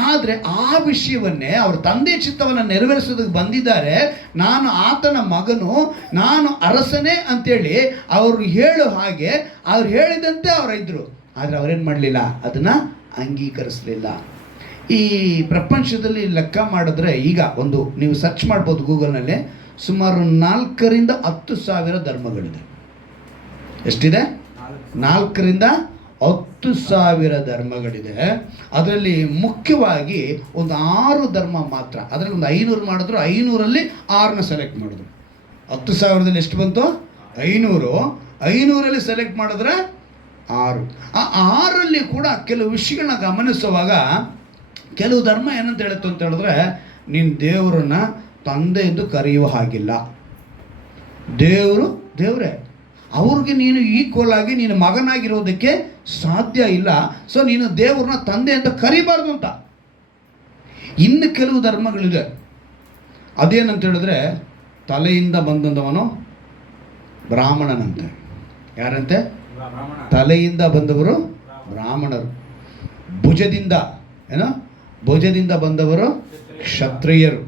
ಆದರೆ ಆ ವಿಷಯವನ್ನೇ ಅವ್ರ ತಂದೆ ಚಿತ್ತವನ್ನು ನೆರವೇರಿಸೋದಕ್ಕೆ ಬಂದಿದ್ದಾರೆ. ನಾನು ಆತನ ಮಗನು, ನಾನು ಅರಸನೇ ಅಂತೇಳಿ ಅವರು ಹೇಳೋ ಹಾಗೆ ಅವ್ರು ಹೇಳಿದಂತೆ ಅವರಿದ್ದರು. ಆದರೆ ಅವರೇನು ಮಾಡಲಿಲ್ಲ, ಅದನ್ನು ಅಂಗೀಕರಿಸಲಿಲ್ಲ. ಈ ಪ್ರಪಂಚದಲ್ಲಿ ಲೆಕ್ಕ ಮಾಡಿದ್ರೆ ಈಗ ಒಂದು ನೀವು ಸರ್ಚ್ ಮಾಡ್ಬೋದು ಗೂಗಲ್ನಲ್ಲಿ, ಸುಮಾರು 4,000 to 10,000 ಧರ್ಮಗಳಿದೆ. ಎಷ್ಟಿದೆ? 4,000 to 10,000 ಧರ್ಮಗಳಿದೆ. ಅದರಲ್ಲಿ ಮುಖ್ಯವಾಗಿ ಒಂದು 6 ಧರ್ಮ ಮಾತ್ರ. ಅದರಲ್ಲಿ ಒಂದು 500 ಮಾಡಿದ್ರು, 500ರಲ್ಲಿ 6ನ ಸೆಲೆಕ್ಟ್ ಮಾಡಿದ್ರು. 10,000ದಲ್ಲಿ ಎಷ್ಟು ಬಂತು? 500. 500ರಲ್ಲಿ ಸೆಲೆಕ್ಟ್ ಮಾಡಿದ್ರೆ 6. ಆ 6ರಲ್ಲಿ ಕೂಡ ಕೆಲವು ವಿಷಯಗಳನ್ನ ಗಮನಿಸುವಾಗ ಕೆಲವು ಧರ್ಮ ಏನಂತ ಹೇಳುತ್ತೆ ಅಂತ ಹೇಳಿದ್ರೆ, ನೀನು ದೇವರನ್ನ ತಂದೆ ಎಂದು ಕರೆಯುವ ಹಾಗಿಲ್ಲ. ದೇವರು ದೇವರೇ. ಅವ್ರಿಗೆ ನೀನು ಈಕ್ವಲ್ ಆಗಿ ನೀನು ಮಗನಾಗಿರೋದಕ್ಕೆ ಸಾಧ್ಯ ಇಲ್ಲ. ಸೊ ನೀನು ದೇವ್ರನ್ನ ತಂದೆ ಅಂತ ಕರಿಬಾರ್ದು ಅಂತ. ಇನ್ನು ಕೆಲವು ಧರ್ಮಗಳಿದೆ, ಅದೇನಂತ ಹೇಳಿದ್ರೆ ತಲೆಯಿಂದ ಬಂದವನು ಬ್ರಾಹ್ಮಣನಂತೆ. ಯಾರಂತೆ? ತಲೆಯಿಂದ ಬಂದವರು ಬ್ರಾಹ್ಮಣರು, ಭುಜದಿಂದ ಭುಜದಿಂದ ಬಂದವರು ಕ್ಷತ್ರಿಯರು,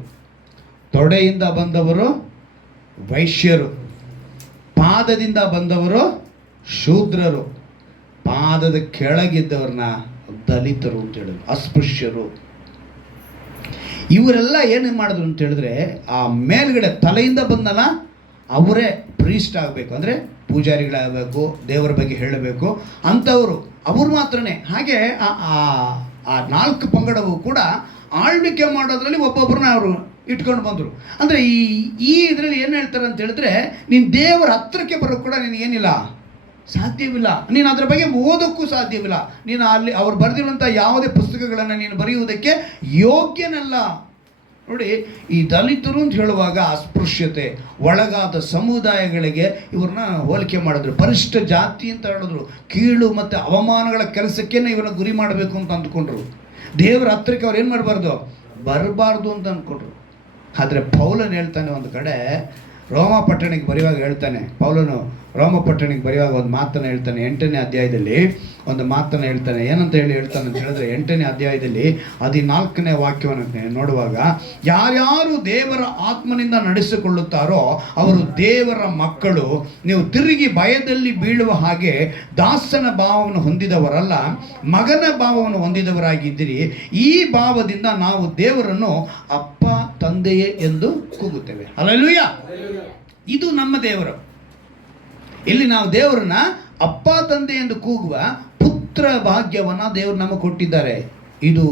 ತೊಡೆಯಿಂದ ಬಂದವರು ವೈಶ್ಯರು, ಪಾದದಿಂದ ಬಂದವರು ಶೂದ್ರರು, ಪಾದದ ಕೆಳಗಿದ್ದವ್ರನ್ನ ದಲಿತರು ಅಂತ ಹೇಳಿದ್ರು, ಅಸ್ಪೃಶ್ಯರು. ಇವರೆಲ್ಲ ಏನು ಮಾಡಿದ್ರು ಅಂತ ಹೇಳಿದ್ರೆ, ಆ ಮೇಲ್ಗಡೆ ತಲೆಯಿಂದ ಬಂದಲ್ಲ ಅವರೇ ಪ್ರೀಸ್ಟ್ ಆಗಬೇಕು, ಅಂದರೆ ಪೂಜಾರಿಗಳಾಗಬೇಕು, ದೇವರ ಬಗ್ಗೆ ಹೇಳಬೇಕು ಅಂಥವರು, ಅವ್ರು ಮಾತ್ರನೇ. ಹಾಗೆ ಆ 4 ಪಂಗಡವು ಕೂಡ ಆಳ್ವಿಕೆ ಮಾಡೋದ್ರಲ್ಲಿ ಒಬ್ಬೊಬ್ಬರನ್ನ ಅವರು ಇಟ್ಕೊಂಡು ಬಂದರು. ಅಂದರೆ ಈ ಇದರಲ್ಲಿ ಏನು ಹೇಳ್ತಾರೆ ಅಂತ ಹೇಳಿದ್ರೆ, ನೀನು ದೇವರ ಹತ್ತಿರಕ್ಕೆ ಬರೋಕ್ಕೆ ಕೂಡ ನಿನಗೇನಿಲ್ಲ, ಸಾಧ್ಯವಿಲ್ಲ. ನೀನು ಅದರ ಬಗ್ಗೆ ಓದೋಕ್ಕೂ ಸಾಧ್ಯವಿಲ್ಲ. ನೀನು ಅಲ್ಲಿ ಅವ್ರು ಬರೆದಿರುವಂಥ ಯಾವುದೇ ಪುಸ್ತಕಗಳನ್ನು ನೀನು ಬರೆಯುವುದಕ್ಕೆ ಯೋಗ್ಯನಲ್ಲ. ನೋಡಿ, ಈ ದಲಿತರು ಅಂತ ಹೇಳುವಾಗ ಅಸ್ಪೃಶ್ಯತೆ, ಒಳಗಾದ ಸಮುದಾಯಗಳಿಗೆ ಇವ್ರನ್ನ ಹೋಲಿಕೆ ಮಾಡಿದ್ರು, ಪರಿಷ್ಠ ಜಾತಿ ಅಂತ ಹೇಳಿದ್ರು, ಕೀಳು ಮತ್ತು ಅವಮಾನಗಳ ಕೆಲಸಕ್ಕೇನೆ ಇವ್ರನ್ನ ಗುರಿ ಮಾಡಬೇಕು ಅಂತ ಅಂದ್ಕೊಂಡ್ರು. ದೇವರ ಹತ್ತಿರಕ್ಕೆ ಅವ್ರು ಏನು ಮಾಡಬಾರ್ದು, ಬರಬಾರ್ದು ಅಂತ ಅಂದ್ಕೊಂಡ್ರು. ಆದರೆ ಪೌಲನು ಹೇಳ್ತಾನೆ, ಒಂದು ಕಡೆ ರೋಮ ಪಟ್ಟಣಕ್ಕೆ ಬರೆಯುವಾಗ ಹೇಳ್ತಾನೆ, ಪೌಲನು ರೋಮ ಪಟ್ಟಣಕ್ಕೆ ಬರೆಯುವಾಗ ಒಂದು ಮಾತನ್ನು ಹೇಳ್ತಾನೆ, 8ನೇ ಅಧ್ಯಾಯದಲ್ಲಿ ಒಂದು ಮಾತನ್ನು ಹೇಳ್ತಾನೆ. ಏನಂತ ಹೇಳ್ತಾನೆ ಅಂತ ಹೇಳಿದ್ರೆ, 8ನೇ ಅಧ್ಯಾಯದಲ್ಲಿ 14ನೇ ವಾಕ್ಯವನ್ನು ನೋಡುವಾಗ, ಯಾರ್ಯಾರು ದೇವರ ಆತ್ಮನಿಂದ ನಡೆಸಿಕೊಳ್ಳುತ್ತಾರೋ ಅವರು ದೇವರ ಮಕ್ಕಳು. ನೀವು ತಿರುಗಿ ಭಯದಲ್ಲಿ ಬೀಳುವ ಹಾಗೆ ದಾಸನ ಭಾವವನ್ನು ಹೊಂದಿದವರಲ್ಲ, ಮಗನ ಭಾವವನ್ನು ಹೊಂದಿದವರಾಗಿದ್ದೀರಿ. ಈ ಭಾವದಿಂದ ನಾವು ದೇವರನ್ನು ಅಪ್ಪ ತಂದೆಯೇ ಎಂದು ಕೂಗುತ್ತೇವೆ. ಹಲ್ಲೆಲೂಯಾ. ಇದು ನಮ್ಮ ದೇವರು. ಇಲ್ಲಿ ನಾವು ದೇವರನ್ನ ಅಪ್ಪ ತಂದೆ ಎಂದು ಕೂಗುವ ಪುತ್ರ ಭಾಗ್ಯವನ್ನು ದೇವರು ನಮಗೆ ಕೊಟ್ಟಿದ್ದಾರೆ. ಇದು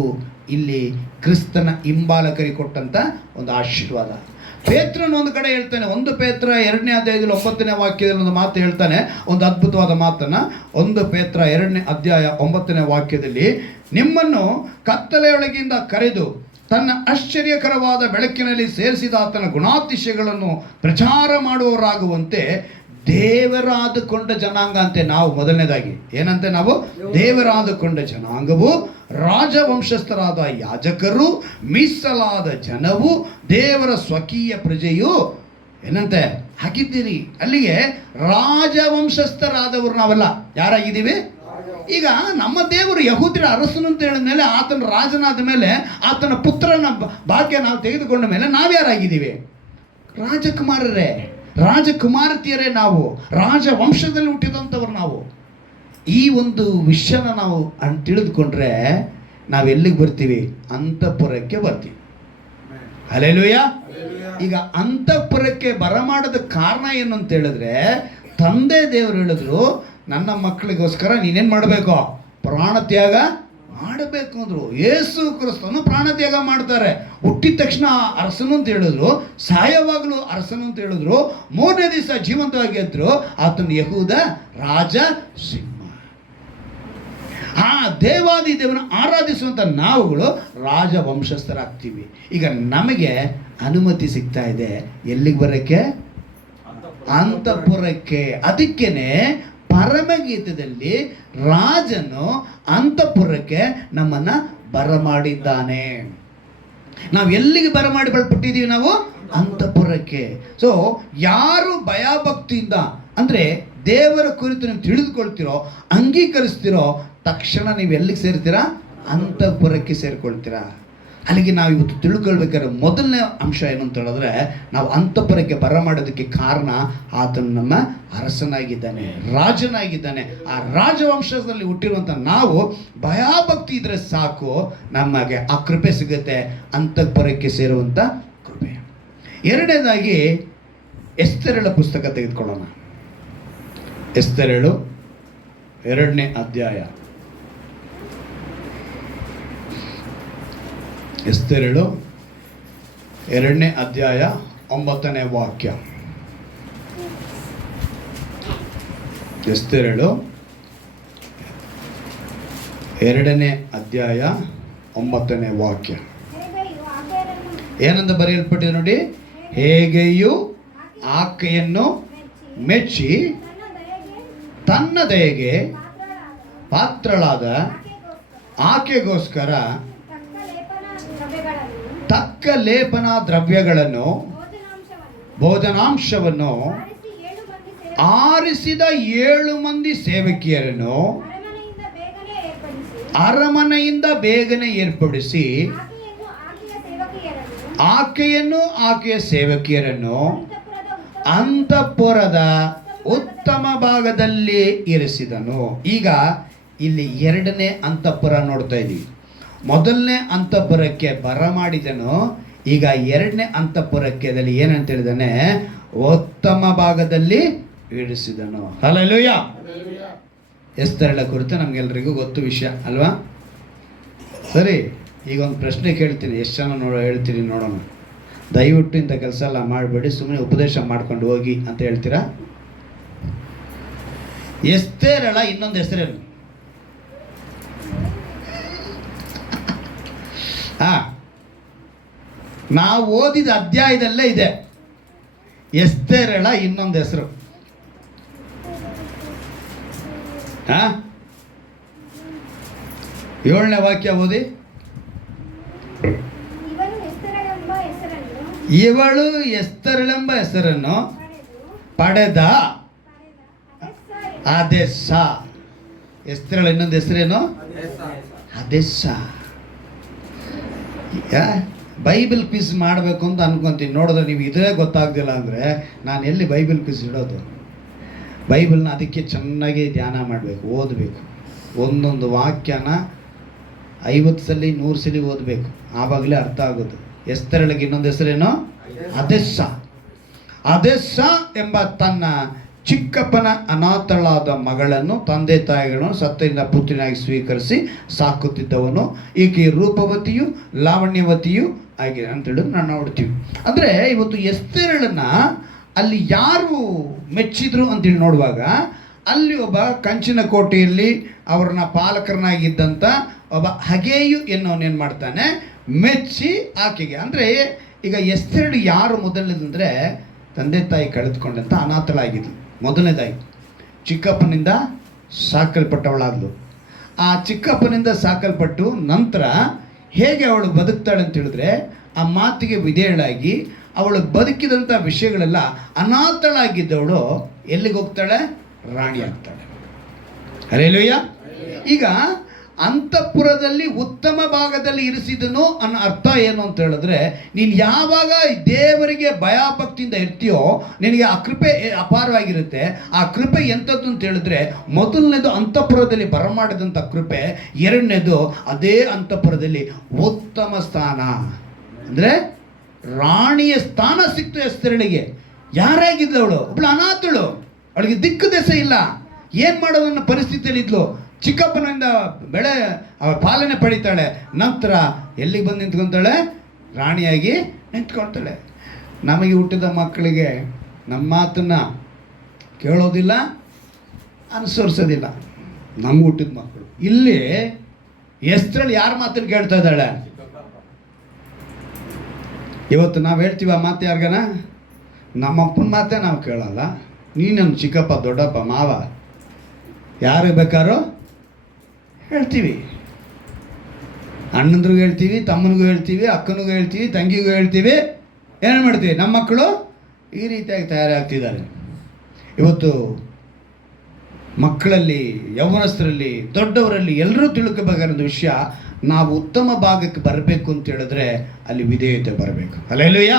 ಇಲ್ಲಿ ಕ್ರಿಸ್ತನ ಹಿಂಬಾಲಕರಿಗೆ ಕೊಟ್ಟಂತ ಒಂದು ಆಶೀರ್ವಾದ. ಪೇತ್ರನ ಒಂದು ಕಡೆ ಹೇಳ್ತಾನೆ, 1 ಪೇತ್ರ 2ನೇ ಅಧ್ಯಾಯದಲ್ಲಿ 9ನೇ ವಾಕ್ಯದಲ್ಲಿ ಒಂದು ಮಾತು ಹೇಳ್ತಾನೆ, ಒಂದು ಅದ್ಭುತವಾದ ಮಾತನ್ನು. 1 ಪೇತ್ರ 2ನೇ ಅಧ್ಯಾಯ 9ನೇ ವಾಕ್ಯದಲ್ಲಿ, ನಿಮ್ಮನ್ನು ಕತ್ತಲೆಯೊಳಗಿಂದ ಕರೆದು ತನ್ನ ಆಶ್ಚರ್ಯಕರವಾದ ಬೆಳಕಿನಲ್ಲಿ ಸೇರಿಸಿದ ಆತನ ಗುಣಾತಿಶಯಗಳನ್ನು ಪ್ರಚಾರ ಮಾಡುವವರಾಗುವಂತೆ ದೇವರಾದುಕೊಂಡ ಜನಾಂಗ ಅಂತೆ ನಾವು. ಮೊದಲನೇದಾಗಿ ಏನಂತೆ? ನಾವು ದೇವರಾದುಕೊಂಡ ಜನಾಂಗವು, ರಾಜವಂಶಸ್ಥರಾದ ಯಾಜಕರು, ಮೀಸಲಾದ ಜನವು, ದೇವರ ಸ್ವಕೀಯ ಪ್ರಜೆಯು ಏನಂತೆ ಹಾಕಿದ್ದೀರಿ. ಅಲ್ಲಿಗೆ ರಾಜವಂಶಸ್ಥರಾದವರು ನಾವೆಲ್ಲ ಯಾರಾಗಿದ್ದೀವಿ? ಈಗ ನಮ್ಮ ದೇವರು ಯಹೂದ್ಯರ ಅರಸನು ಅಂತ ಹೇಳಿದ ಮೇಲೆ, ಆತನ ರಾಜನಾದ ಮೇಲೆ, ಆತನ ಪುತ್ರನ ಭಾಗ್ಯ ನಾವು ತೆಗೆದುಕೊಂಡ ಮೇಲೆ ನಾವ್ಯಾರಾಗಿದ್ದೀವಿ? ರಾಜಕುಮಾರರೇ, ರಾಜಕುಮಾರತಿಯರೇ ನಾವು, ರಾಜವಂಶದಲ್ಲಿ ಹುಟ್ಟಿದಂಥವ್ರು ನಾವು. ಈ ಒಂದು ವಿಷಯನ ನಾವು ತಿಳಿದುಕೊಂಡ್ರೆ ನಾವೆಲ್ಲಿಗೆ ಬರ್ತೀವಿ? ಅಂತಃಪುರಕ್ಕೆ ಬರ್ತೀವಿ. ಹಲ್ಲೆಲೂಯಾ. ಈಗ ಅಂತಃಪುರಕ್ಕೆ ಬರಮಾಡದ ಕಾರಣ ಏನು ಅಂತ ಹೇಳಿದ್ರೆ, ತಂದೆ ದೇವರು ಹೇಳಿದ್ರು, ನನ್ನ ಮಕ್ಕಳಿಗೋಸ್ಕರ ನೀನೇನು ಮಾಡಬೇಕು? ಪ್ರಾಣತ್ಯಾಗ ಮಾಡಬೇಕು ಅಂದರು. ಯೇಸು ಕ್ರಿಸ್ತನು ಪ್ರಾಣತ್ಯಾಗ ಮಾಡ್ತಾರೆ. ಹುಟ್ಟಿದ ತಕ್ಷಣ ಅರಸನು ಅಂತ ಹೇಳಿದ್ರು, ಸಾಯವಾಗಲೂ ಅರಸನು ಅಂತ ಹೇಳಿದ್ರು, 3ನೇ ದಿವಸ ಜೀವಂತವಾಗಿ ಎದ್ರು. ಆತನ ಯಹೂದ ರಾಜ ಸಿಂಹ. ಆ ದೇವಾದಿ ದೇವನ ಆರಾಧಿಸುವಂಥ ನಾವುಗಳು ರಾಜವಂಶಸ್ಥರಾಗ್ತೀವಿ. ಈಗ ನಮಗೆ ಅನುಮತಿ ಸಿಗ್ತಾ ಇದೆ ಎಲ್ಲಿಗೆ ಬರೋಕ್ಕೆ? ಅಂತಃಪುರಕ್ಕೆ. ಅದಕ್ಕೇನೆ ಪರಮಗೀತದಲ್ಲಿ ರಾಜನು ಅಂತಃಪುರಕ್ಕೆ ನಮ್ಮನ್ನು ಬರಮಾಡಿದ್ದಾನೆ. ನಾವು ಎಲ್ಲಿಗೆ ಬರಮಾಡಿಬಲ್ಪಟ್ಟಿದ್ದೀವಿ? ನಾವು ಅಂತಃಪುರಕ್ಕೆ. ಸೊ ಯಾರು ಭಯಭಕ್ತಿಯಿಂದ, ಅಂದರೆ ದೇವರ ಕುರಿತು ನೀವು ತಿಳಿದುಕೊಳ್ತೀರೋ, ಅಂಗೀಕರಿಸ್ತೀರೋ, ತಕ್ಷಣ ನೀವು ಎಲ್ಲಿಗೆ ಸೇರ್ತೀರಾ? ಅಂತಃಪುರಕ್ಕೆ ಸೇರಿಕೊಳ್ತೀರಾ. ಅಲ್ಲಿಗೆ ನಾವು ಇವತ್ತು ತಿಳ್ಕೊಳ್ಬೇಕಾದ್ರೆ ಮೊದಲನೇ ಅಂಶ ಏನು ಅಂತ ಹೇಳಿದ್ರೆ, ನಾವು ಅಂತಃಪುರಕ್ಕೆ ಬರಮಾಡೋದಕ್ಕೆ ಕಾರಣ ಆತನು ನಮ್ಮ ಅರಸನಾಗಿದ್ದಾನೆ, ರಾಜನಾಗಿದ್ದಾನೆ. ಆ ರಾಜವಂಶದಲ್ಲಿ ಹುಟ್ಟಿರುವಂಥ ನಾವು ಭಯಭಕ್ತಿ ಇದ್ರೆ ಸಾಕು, ನಮಗೆ ಆ ಕೃಪೆ ಸಿಗುತ್ತೆ, ಅಂತಃಪುರಕ್ಕೆ ಸೇರುವಂಥ ಕೃಪೆ. ಎರಡನೇದಾಗಿ ಎಸ್ತೇರಳ ಪುಸ್ತಕ ತೆಗೆದುಕೊಳ್ಳೋಣ. ಎಸ್ತೇರಳು 2ನೇ ಅಧ್ಯಾಯ. ಎಸ್ತೇರಳು 2ನೇ ಅಧ್ಯಾಯ 9ನೇ ವಾಕ್ಯ. ಎಸ್ತೇರಳು 2ನೇ ಅಧ್ಯಾಯ 9ನೇ ವಾಕ್ಯ ಏನಂತ ಬರೆಯಲ್ಪಟ್ಟಿದೆ ನೋಡಿ. ಹೇಗೆಯೂ ಆಕೆಯನ್ನು ಮೆಚ್ಚಿ ತನ್ನ ದಯೆಗೆ ಪಾತ್ರಳಾದ ಆಕೆಗೋಸ್ಕರ ತಕ್ಕ ಲೇಪನ ದ್ರವ್ಯಗಳನ್ನು ಭೋಜನಾಂಶವನ್ನು ಆರಿಸಿದ 7 ಮಂದಿ ಸೇವಕಿಯರನ್ನು ಅರಮನೆಯಿಂದ ಬೇಗನೆ ಏರ್ಪಡಿಸಿ ಆಕೆಯನ್ನು ಆಕೆಯ ಸೇವಕಿಯರನ್ನು ಅಂತಃಪುರದ ಉತ್ತಮ ಭಾಗದಲ್ಲಿ ಇರಿಸಿದನು. ಈಗ ಇಲ್ಲಿ 2ನೇ ಅಂತಃಪುರ ನೋಡ್ತಾ ಇದ್ದೀವಿ. ಮೊದಲನೇ ಅಂತಃಪುರಕ್ಕೆ ಬರಮಾಡಿದನು. ಈಗ 2ನೇ ಅಂತಃಪುರಕ್ಕೆ ಅದರಲ್ಲಿ ಏನಂತ ಹೇಳಿದಾನೆ? ಉತ್ತಮ ಭಾಗದಲ್ಲಿ ಇರಿಸಿದನು. ಹಲ್ಲೆಲೂಯ. ಎಸ್ತರಳ ಕುರಿತು ನಮಗೆಲ್ಲರಿಗೂ ಗೊತ್ತು ವಿಷಯ ಅಲ್ವಾ? ಸರಿ, ಈಗ ಒಂದು ಪ್ರಶ್ನೆ ಕೇಳ್ತೀನಿ, ಎಷ್ಟು ಜನ ಹೇಳ್ತೀರಿ ನೋಡೋಣ. ದಯವಿಟ್ಟು ಇಂಥ ಕೆಲಸ ಎಲ್ಲ ಮಾಡಬೇಡಿ, ಸುಮ್ಮನೆ ಉಪದೇಶ ಮಾಡ್ಕೊಂಡು ಹೋಗಿ ಅಂತ ಹೇಳ್ತೀರಾ? ಎಸ್ತೇರಳ ಇನ್ನೊಂದು ಹೆಸರೇನು? ನಾವು ಓದಿದ ಅಧ್ಯಾಯದಲ್ಲೇ ಇದೆ ಎಸ್ತೇರಳ ಇನ್ನೊಂದು ಹೆಸರು. 7ನೇ ವಾಕ್ಯ ಓದಿ. ಇವಳು ಎಸ್ತರಳೆಂಬ ಹೆಸರನ್ನು ಪಡೆದ ಅದೆಸ್ಸ. ಎಸ್ತರಳ ಇನ್ನೊಂದು ಹೆಸರೇನು? ಅದೆಸ್ಸ. ಬೈಬಲ್ ಕ್ವಿಜ್ ಮಾಡಬೇಕು ಅಂತ ಅನ್ಕೊಂತೀನಿ. ನೋಡಿದ್ರೆ ನೀವು ಇದೇ ಗೊತ್ತಾಗ್ದಿಲ್ಲ ಅಂದರೆ ನಾನು ಎಲ್ಲಿ ಬೈಬಲ್ ಕ್ವಿಜ್ ಇಡೋದು? ಬೈಬಲ್ನ ಅದಕ್ಕೆ ಚೆನ್ನಾಗಿ ಧ್ಯಾನ ಮಾಡಬೇಕು, ಓದಬೇಕು. ಒಂದೊಂದು ವಾಕ್ಯನ 50 ಸಲ 100 ಸಲ ಓದಬೇಕು, ಆವಾಗಲೇ ಅರ್ಥ ಆಗೋದು. ಎಸ್ತರಳಿಗೆ ಇನ್ನೊಂದು ಹೆಸರೇನು? ಅದೆಸ್ಸ. ಅದೆಸ್ಸ ಎಂಬ ತನ್ನ ಚಿಕ್ಕಪ್ಪನ ಅನಾಥಳಾದ ಮಗಳನ್ನು ತಂದೆ ತಾಯಿಗಳನ್ನು ಸತ್ತರಿಂದ ಪುತ್ರಿನಾಗಿ ಸ್ವೀಕರಿಸಿ ಸಾಕುತ್ತಿದ್ದವನು. ಈಕೆ ರೂಪವತಿಯು ಲಾವಣ್ಯವತಿಯು ಆಗಿದೆ ಅಂತೇಳಿ ನಾವು ನೋಡ್ತೀವಿ. ಅಂದರೆ ಇವತ್ತು ಎಸ್ತೇರಳನ್ನು ಅಲ್ಲಿ ಯಾರು ಮೆಚ್ಚಿದ್ರು ಅಂತೇಳಿ ನೋಡುವಾಗ, ಅಲ್ಲಿ ಒಬ್ಬ ಕಂಚಿನ ಕೋಟೆಯಲ್ಲಿ ಅವ್ರನ್ನ ಪಾಲಕರನ್ನಾಗಿದ್ದಂಥ ಒಬ್ಬ ಹಗೇಯು ಎನ್ನುವನೇನು ಮಾಡ್ತಾನೆ, ಮೆಚ್ಚಿ ಆಕೆಗೆ. ಅಂದರೆ ಈಗ ಎಸ್ತೇರಳು ಯಾರು ಮೊದಲನೇದಂದರೆ ತಂದೆ ತಾಯಿ ಕಳೆದುಕೊಂಡಂಥ ಅನಾಥಳಾಗಿದ್ಲು. ಮೊದಲನೇದಾಗಿ ಚಿಕ್ಕಪ್ಪನಿಂದ ಸಾಕಲ್ಪಟ್ಟವಳಾದ್ಲು. ಆ ಚಿಕ್ಕಪ್ಪನಿಂದ ಸಾಕಲ್ಪಟ್ಟು ನಂತರ ಹೇಗೆ ಅವಳು ಬದುಕ್ತಾಳೆ ಅಂತ ಹೇಳಿದ್ರೆ, ಆ ಮಾತಿಗೆ ವಿಧೇಯಳಾಗಿ ಅವಳು ಬದುಕಿದಂಥ ವಿಷಯಗಳೆಲ್ಲ ಅನಾಥಳಾಗಿದ್ದವಳು ಎಲ್ಲಿಗೆ ಹೋಗ್ತಾಳೆ? ರಾಣಿ ಆಗ್ತಾಳೆ. ಹಲ್ಲೆಲೂಯ. ಈಗ ಅಂತಃಪುರದಲ್ಲಿ ಉತ್ತಮ ಭಾಗದಲ್ಲಿ ಇರಿಸಿದನು ಅನ್ನೋ ಅರ್ಥ ಏನು ಅಂತ ಹೇಳಿದ್ರೆ, ನೀನು ಯಾವಾಗ ದೇವರಿಗೆ ಭಯಭಕ್ತಿಯಿಂದ ಇರ್ತೀಯೋ ನಿನಗೆ ಆ ಕೃಪೆ ಅಪಾರವಾಗಿರುತ್ತೆ. ಆ ಕೃಪೆ ಎಂಥದ್ದು ಅಂತ ಹೇಳಿದ್ರೆ, ಮೊದಲನೇದು ಅಂತಃಪುರದಲ್ಲಿ ಬರಮಾಡಿದಂಥ ಕೃಪೆ, 2ನೇದು ಅದೇ ಅಂತಃಪುರದಲ್ಲಿ ಉತ್ತಮ ಸ್ಥಾನ, ಅಂದರೆ ರಾಣಿಯ ಸ್ಥಾನ ಸಿಕ್ತು ಎಸ್ತೇರಳಿಗೆ. ಯಾರಾಗಿದ್ದವಳು? ಒಬ್ಳು ಅನಾಥಳು, ಅವಳಿಗೆ ದಿಕ್ಕು ದೆಸೆ ಇಲ್ಲ, ಏನು ಮಾಡೋದನ್ನ ಪರಿಸ್ಥಿತಿಯಲ್ಲಿ ಇದ್ಲು. ಚಿಕ್ಕಪ್ಪನಿಂದ ಪಾಲನೆ ಪಡಿತಾಳೆ, ನಂತರ ಎಲ್ಲಿಗೆ ಬಂದು ನಿಂತ್ಕೊತಾಳೆ? ರಾಣಿಯಾಗಿ ನಿಂತ್ಕೊಳ್ತಾಳೆ. ನಮಗೆ ಹುಟ್ಟಿದ ಮಕ್ಕಳಿಗೆ ನಮ್ಮ ಮಾತನ್ನು ಕೇಳೋದಿಲ್ಲ, ಅನುಸರಿಸೋದಿಲ್ಲ. ನಮ್ಗೆ ಹುಟ್ಟಿದ ಮಕ್ಕಳು ಇಲ್ಲಿ ಎಸ್ತೇರಳು ಯಾರ ಮಾತನ್ನು ಕೇಳ್ತಾ ಇದ್ದಾಳೆ? ಇವತ್ತು ನಾವು ಹೇಳ್ತೀವಿ ಆ ಮಾತು ಯಾರಿಗಾನ? ನಮ್ಮಪ್ಪನ ಮಾತೇ ನಾವು ಕೇಳಲ್ಲ. ನೀನು ಚಿಕ್ಕಪ್ಪ, ದೊಡ್ಡಪ್ಪ, ಮಾವ ಯಾರಿಗೆ ಬೇಕಾದ್ರೂ ಹೇಳ್ತೀವಿ. ಅಣ್ಣಂದ್ರಿಗೂ ಹೇಳ್ತೀವಿ, ತಮ್ಮನಿಗೂ ಹೇಳ್ತೀವಿ, ಅಕ್ಕನಿಗೂ ಹೇಳ್ತೀವಿ, ತಂಗಿಗೂ ಹೇಳ್ತೀವಿ. ಏನು ಮಾಡ್ತೀವಿ? ನಮ್ಮ ಮಕ್ಕಳು ಈ ರೀತಿಯಾಗಿ ತಯಾರಾಗ್ತಿದ್ದಾರೆ. ಇವತ್ತು ಮಕ್ಕಳಲ್ಲಿ, ಯೌವನಸ್ಥರಲ್ಲಿ, ದೊಡ್ಡವರಲ್ಲಿ ಎಲ್ಲರೂ ತಿಳ್ಕೋಬೇಕಾದ ವಿಷಯ, ನಾವು ಉತ್ತಮ ಭಾಗಕ್ಕೆ ಬರಬೇಕು ಅಂತ ಹೇಳಿದ್ರೆ ಅಲ್ಲಿ ವಿಧೇಯತೆ ಬರಬೇಕು. ಹಲ್ಲೆಲೂಯ.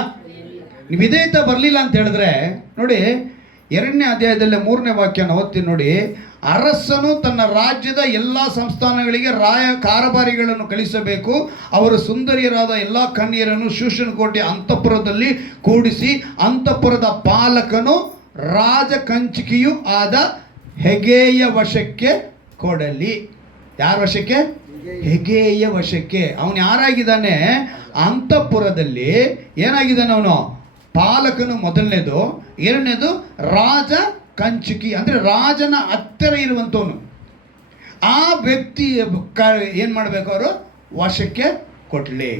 ವಿಧೇಯತೆ ಬರಲಿಲ್ಲ ಅಂತ ಹೇಳಿದ್ರೆ ನೋಡಿ, 2ನೇ ಅಧ್ಯಾಯದಲ್ಲಿ 3ನೇ ವಾಕ್ಯನ ಓದ್ತೀನಿ ನೋಡಿ. ಅರಸನು ತನ್ನ ರಾಜ್ಯದ ಎಲ್ಲ ಸಂಸ್ಥಾನಗಳಿಗೆ ಕಾರಬಾರಿಗಳನ್ನು ಕಳಿಸಬೇಕು. ಅವರು ಸುಂದರಿಯರಾದ ಎಲ್ಲ ಕನ್ಯರನ್ನು ಶೂಷಣ ಕೋಟೆಯ ಅಂತಃಪುರದಲ್ಲಿ ಕೂಡಿಸಿ ಅಂತಃಪುರದ ಪಾಲಕನು ರಾಜಕಂಚುಕಿಯೂ ಆದ ಹೆಗೇಯ ವಶಕ್ಕೆ ಕೊಡಲಿ. ಯಾರ ವಶಕ್ಕೆ? ಹೆಗೇಯ ವಶಕ್ಕೆ. ಅವನು ಯಾರಾಗಿದ್ದಾನೆ? ಅಂತಃಪುರದಲ್ಲಿ ಏನಾಗಿದ್ದಾನೆ ಅವನು? ಪಾಲಕನು ಮೊದಲನೇದು. 2ನೇದು ರಾಜ ಕಂಚುಕಿ, ಅಂದರೆ ರಾಜನ ಹತ್ತಿರ ಇರುವಂಥವನು. ಆ ವ್ಯಕ್ತಿ ಏನು ಮಾಡಬೇಕು? ಅವರು ವಶಕ್ಕೆ ಕೊಡಲಿ.